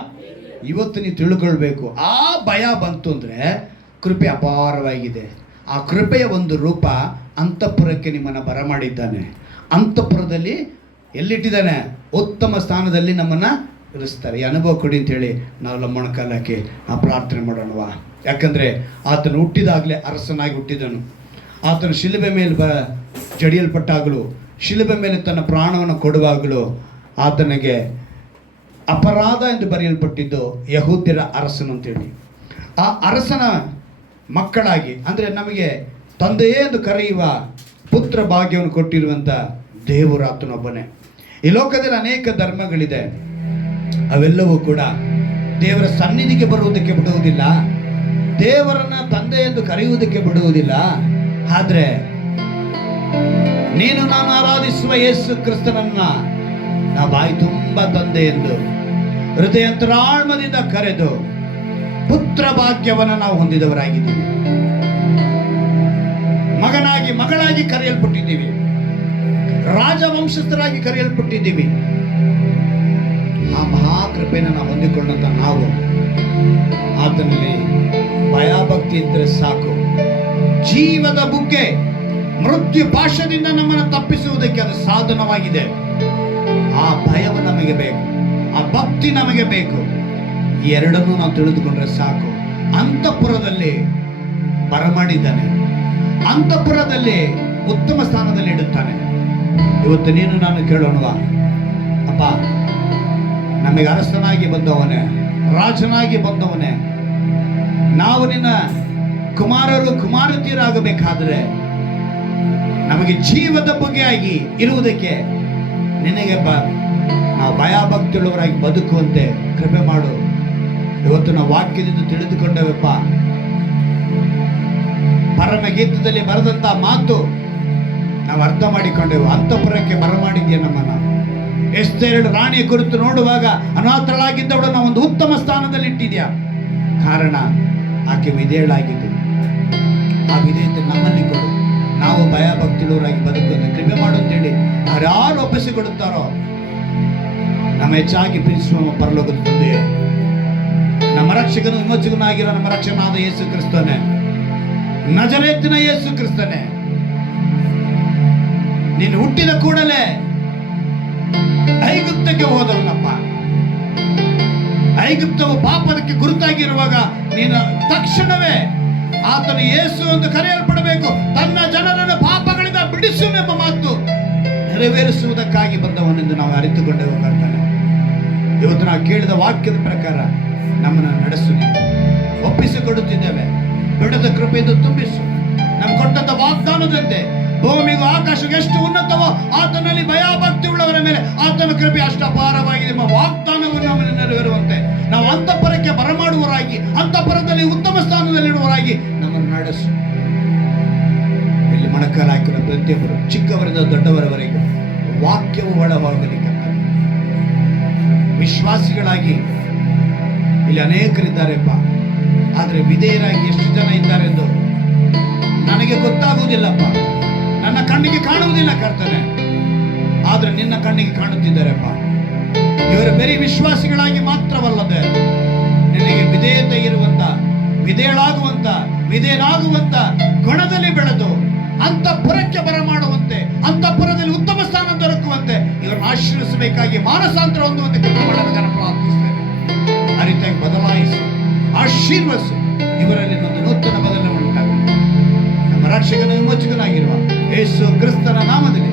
ಇವತ್ತು ನೀವು ತಿಳ್ಕೊಳ್ಬೇಕು, ಆ ಭಯ ಬಂತು ಅಂದರೆ ಕೃಪೆ ಅಪಾರವಾಗಿದೆ. ಆ ಕೃಪೆಯ ಒಂದು ರೂಪ ಅಂತಃಪುರಕ್ಕೆ ನಿಮ್ಮನ್ನು ಬರಮಾಡಿದ್ದಾನೆ. ಅಂತಃಪುರದಲ್ಲಿ ಎಲ್ಲಿಟ್ಟಿದ್ದಾನೆ? ಉತ್ತಮ ಸ್ಥಾನದಲ್ಲಿ ನಮ್ಮನ್ನು ಇರಿಸ್ತಾರೆ. ಈ ಅನುಭವ ಕೊಡಿ ಅಂತೇಳಿ ನಾವು ಮೊಣಕಾಲಕ್ಕೆ ಆ ಪ್ರಾರ್ಥನೆ ಮಾಡೋಣವಾ. ಯಾಕಂದರೆ ಆತನು ಹುಟ್ಟಿದಾಗಲೇ ಅರಸನಾಗಿ ಹುಟ್ಟಿದನು. ಆತನು ಶಿಲುಬೆ ಮೇಲೆ ಜಡಿಯಲ್ಪಟ್ಟಾಗಲೂ, ಶಿಲುಬೆ ಮೇಲೆ ತನ್ನ ಪ್ರಾಣವನ್ನು ಕೊಡುವಾಗಲೂ ಆತನಿಗೆ ಅಪರಾಧ ಎಂದು ಬರೆಯಲ್ಪಟ್ಟಿದ್ದು ಯಹೂದ್ಯರ ಅರಸನು ಅಂತೇಳಿ. ಆ ಅರಸನ ಮಕ್ಕಳಾಗಿ, ಅಂದರೆ ನಮಗೆ ತಂದೆಯೇ ಎಂದು ಕರೆಯುವ ಪುತ್ರ ಭಾಗ್ಯವನ್ನು ಕೊಟ್ಟಿರುವಂಥ ದೇವರು ಆತನೊಬ್ಬನೇ. ಈ ಲೋಕದಲ್ಲಿ ಅನೇಕ ಧರ್ಮಗಳಿದೆ, ಅವೆಲ್ಲವೂ ಕೂಡ ದೇವರ ಸನ್ನಿಧಿಗೆ ಬರುವುದಕ್ಕೆ ಬಿಡುವುದಿಲ್ಲ, ದೇವರನ್ನ ತಂದೆ ಎಂದು ಕರೆಯುವುದಕ್ಕೆ ಬಿಡುವುದಿಲ್ಲ. ಆದರೆ ನೀನು ನಾನು ಆರಾಧಿಸುವ ಯೇಸು ಕ್ರಿಸ್ತನನ್ನ ನಾವು ಬಾಯಿ ತುಂಬ ತಂದೆ ಎಂದು ಹೃದಯಾಂತರಾಳದಿಂದ ಕರೆದು ಪುತ್ರ ಭಾಗ್ಯವನ್ನು ನಾವು ಹೊಂದಿದವರಾಗಿದ್ದೀವಿ. ಮಗನಾಗಿ ಮಗಳಾಗಿ ಕರೆಯಲ್ಪಟ್ಟಿದ್ದೀವಿ, ರಾಜವಂಶಸ್ಥರಾಗಿ ಕರೆಯಲ್ಪಟ್ಟಿದ್ದೀವಿ. ಆ ಮಹಾಕೃಪೆಯನ್ನು ನಾವು ಹೊಂದಿಕೊಂಡಂತ ನಾವು ಆತನಲ್ಲಿ ಭಯಭಕ್ತಿ ಇದ್ದರೆ ಸಾಕು. ಜೀವದ ಬುಗ್ಗೆ, ಮೃತ್ಯು ಪಾಶದಿಂದ ನಮ್ಮನ್ನು ತಪ್ಪಿಸುವುದಕ್ಕೆ ಅದು ಸಾಧನವಾಗಿದೆ. ಆ ಭಯವು ನಮಗೆ ಬೇಕು, ಆ ಭಕ್ತಿ ನಮಗೆ ಬೇಕು. ಈ ಎರಡನ್ನೂ ನಾವು ತಿಳಿದುಕೊಂಡ್ರೆ ಸಾಕು. ಅಂತಃಪುರದಲ್ಲಿ ಬರಮಾಡಿದ್ದಾನೆ, ಅಂತಃಪುರದಲ್ಲಿ ಉತ್ತಮ ಸ್ಥಾನದಲ್ಲಿ ಇಡುತ್ತಾನೆ. ಇವತ್ತು ನೀನು ನಾನು ಕೇಳೋಣವಾ, ಅಪ್ಪ ನಮಗೆ ಅರಸನಾಗಿ ಬಂದವನೇ, ರಾಜನಾಗಿ ಬಂದವನೇ, ನಾವು ನಿನ್ನ ಕುಮಾರರು ಕುಮಾರತಿಯರಾಗಬೇಕಾದ್ರೆ ನಮಗೆ ಜೀವದ ಬಗೆಯಾಗಿ ಇರುವುದಕ್ಕೆ ನಿನಗೆ ನಾವು ಭಯಭಕ್ತಿಯುಳ್ಳವರಾಗಿ ಬದುಕುವಂತೆ ಕೃಪೆ ಮಾಡು. ಇವತ್ತು ನಾವು ವಾಕ್ಯದಿಂದ ತಿಳಿದುಕೊಂಡವಪ್ಪ, ಪರಮಗೀತದಲ್ಲಿ ಬರೆದಂತ ಮಾತು ನಾವು ಅರ್ಥ ಮಾಡಿಕೊಂಡೆವು. ಅಂತಃಪುರಕ್ಕೆ ಬರಮಾಡಿದ್ಯಾ ನಮ್ಮನ್ನ. ಎಸ್ತೇರಳು ರಾಣಿಯ ಕುರಿತು ನೋಡುವಾಗ ಅನಾಥಳಾಗಿದ್ದವಳನ್ನ ಒಂದು ಉತ್ತಮ ಸ್ಥಾನದಲ್ಲಿ ಇಟ್ಟಿದ್ಯಾ. ಕಾರಣ ಆಕೆ ವಿಧೇಯಳಾಗಿದ್ದು. ಆ ವಿಧೇಯತೆ ನಮ್ಮಲ್ಲಿ ಕೊಡು. ನಾವು ಭಯಭಕ್ತಿಯುಳ್ಳವರಾಗಿ ಬದುಕುವಂತೆ ಕೃಪೆ ಮಾಡು ಅಂತೇಳಿ ಯಾರು ಒಪ್ಪಿಸಿಕೊಡುತ್ತಾರೋ ನಮ್ಮ ಹೆಚ್ಚಾಗಿ ಪ್ರೀತಿಸುವ ಪರಲೋಕದ ತಂದೆ, ನಮ್ಮ ರಕ್ಷಕನು ವಿಮೋಚಕನಾಗಿರೋ ನಮ್ಮ ರಕ್ಷಕನಾದ ಯೇಸು ಕ್ರಿಸ್ತನೇ, ನಜರೇತಿನ ಯೇಸು ಕ್ರಿಸ್ತನೇ, ನೀನು ಹುಟ್ಟಿದ ಕೂಡಲೇ ಐಗುಪ್ತಕ್ಕೆ ಹೋದವನಪ್ಪ. ಐಗುಪ್ತವು ಪಾಪದಕ್ಕೆ ಗುರುತಾಗಿರುವಾಗ ನೀನು ತಕ್ಷಣವೇ ಆತನು ಯೇಸು ಎಂದು ಕರೆಯಲ್ಪಡಬೇಕು, ತನ್ನ ಜನರನ್ನು ಪಾಪಗಳಿಂದ ಬಿಡಿಸುವೆಂಬ ಮಾತು ನೆರವೇರಿಸುವುದಕ್ಕಾಗಿ ಬಂದವನೆಂದು ನಾವು ಅರಿತುಕೊಂಡೆವು ಕರ್ತನೆ. ಇವತ್ತು ನಾವು ಕೇಳಿದ ವಾಕ್ಯದ ಪ್ರಕಾರ ನಮ್ಮನ್ನು ನಡೆಸು. ಒಪ್ಪಿಸಿಕೊಡುತ್ತಿದ್ದೇವೆ, ಬಿಡದ ಕೃಪೆಯಿಂದ ತುಂಬಿಸು. ನಮ್ಗೆ ಕೊಟ್ಟಂತ ವಾಗ್ದಾನದಂತೆ ಭೂಮಿಗೂ ಆಕಾಶಕ್ಕೆ ಎಷ್ಟು ಉನ್ನತವೋ ಆತನಲ್ಲಿ ಭಯಭಕ್ತಿ ಉಳ್ಳವರ ಮೇಲೆ ಆತನ ಕೃಪೆ ಅಷ್ಟು ಅಪಾರವಾಗಿದೆ. ವಾಗ್ದಾನವನ್ನು ನಮ್ಮನ್ನು ನೆರವೇರುವಂತೆ ನಾವು ಅಂತಃಪುರಕ್ಕೆ ಬರಮಾಡುವರಾಗಿ, ಅಂತಃಪುರದಲ್ಲಿ ಉತ್ತಮ ಸ್ಥಾನದಲ್ಲಿಡುವರಾಗಿ ನಮ್ಮನ್ನು ನಡೆಸು. ಇಲ್ಲಿ ಮೊಣಕಾಲು ಹಾಕಿರೋ ಪ್ರತಿಯೊಬ್ಬರು ಚಿಕ್ಕವರಿಂದ ದೊಡ್ಡವರವರೆಗೂ ವಾಕ್ಯವು ಒಳವಾಗಲಿ ಕರ್ತನೆ. ವಿಶ್ವಾಸಿಗಳಾಗಿ ಇಲ್ಲಿ ಅನೇಕರಿದ್ದಾರೆಪ್ಪ, ಆದರೆ ವಿಧೇಯರಾಗಿ ಎಷ್ಟು ಜನ ಇದ್ದಾರೆ ಎಂದು ನನಗೆ ಗೊತ್ತಾಗುವುದಿಲ್ಲಪ್ಪ. ನನ್ನ ಕಣ್ಣಿಗೆ ಕಾಣುವುದಿಲ್ಲ ಕರ್ತನೆ, ಆದ್ರೆ ನಿನ್ನ ಕಣ್ಣಿಗೆ ಕಾಣುತ್ತಿದ್ದಾರೆಪ್ಪ. ಇವರು ಬರೀ ವಿಶ್ವಾಸಿಗಳಾಗಿ ಮಾತ್ರವಲ್ಲದೆ ನಿನಗೆ ವಿಧೇಯತೆ ಇರುವಂತ, ವಿಧೇಯನಾಗುವಂತ ಗುಣದಲ್ಲಿ ಬೆಳೆದು ಅಂತಃಪುರಕ್ಕೆ ಬರಮಾಡುವಂತೆ, ಅಂತಃಪುರದಲ್ಲಿ ಉತ್ತಮ ಸ್ಥಾನ ದೊರಕುವಂತೆ ಇವರನ್ನ ಬದಲಾಯಿಸಬೇಕಾಗಿ ಮಾನಸಾಂತರ ಹೊಂದುವಂತೆ ಕೃಪೆ ಮಾಡಬೇಕಾದ್ರೆ ಪ್ರಾರ್ಥಿಸ್ತೇನೆ. ಆ ರೀತಿಯಾಗಿ ಬದಲಾಯಿಸು, ಆಶೀರ್ವದಿಸು. ಇವರಲ್ಲಿ ಒಂದು ನೂತನ ಬದಲಾವಣೆ ಉಂಟಾಗಲಿ. ನಮ್ಮ ರಕ್ಷಕನ ವಿಮೋಚಕನಾಗಿರುವ ಯೇಸು ಕ್ರಿಸ್ತನ ನಾಮದಲ್ಲಿ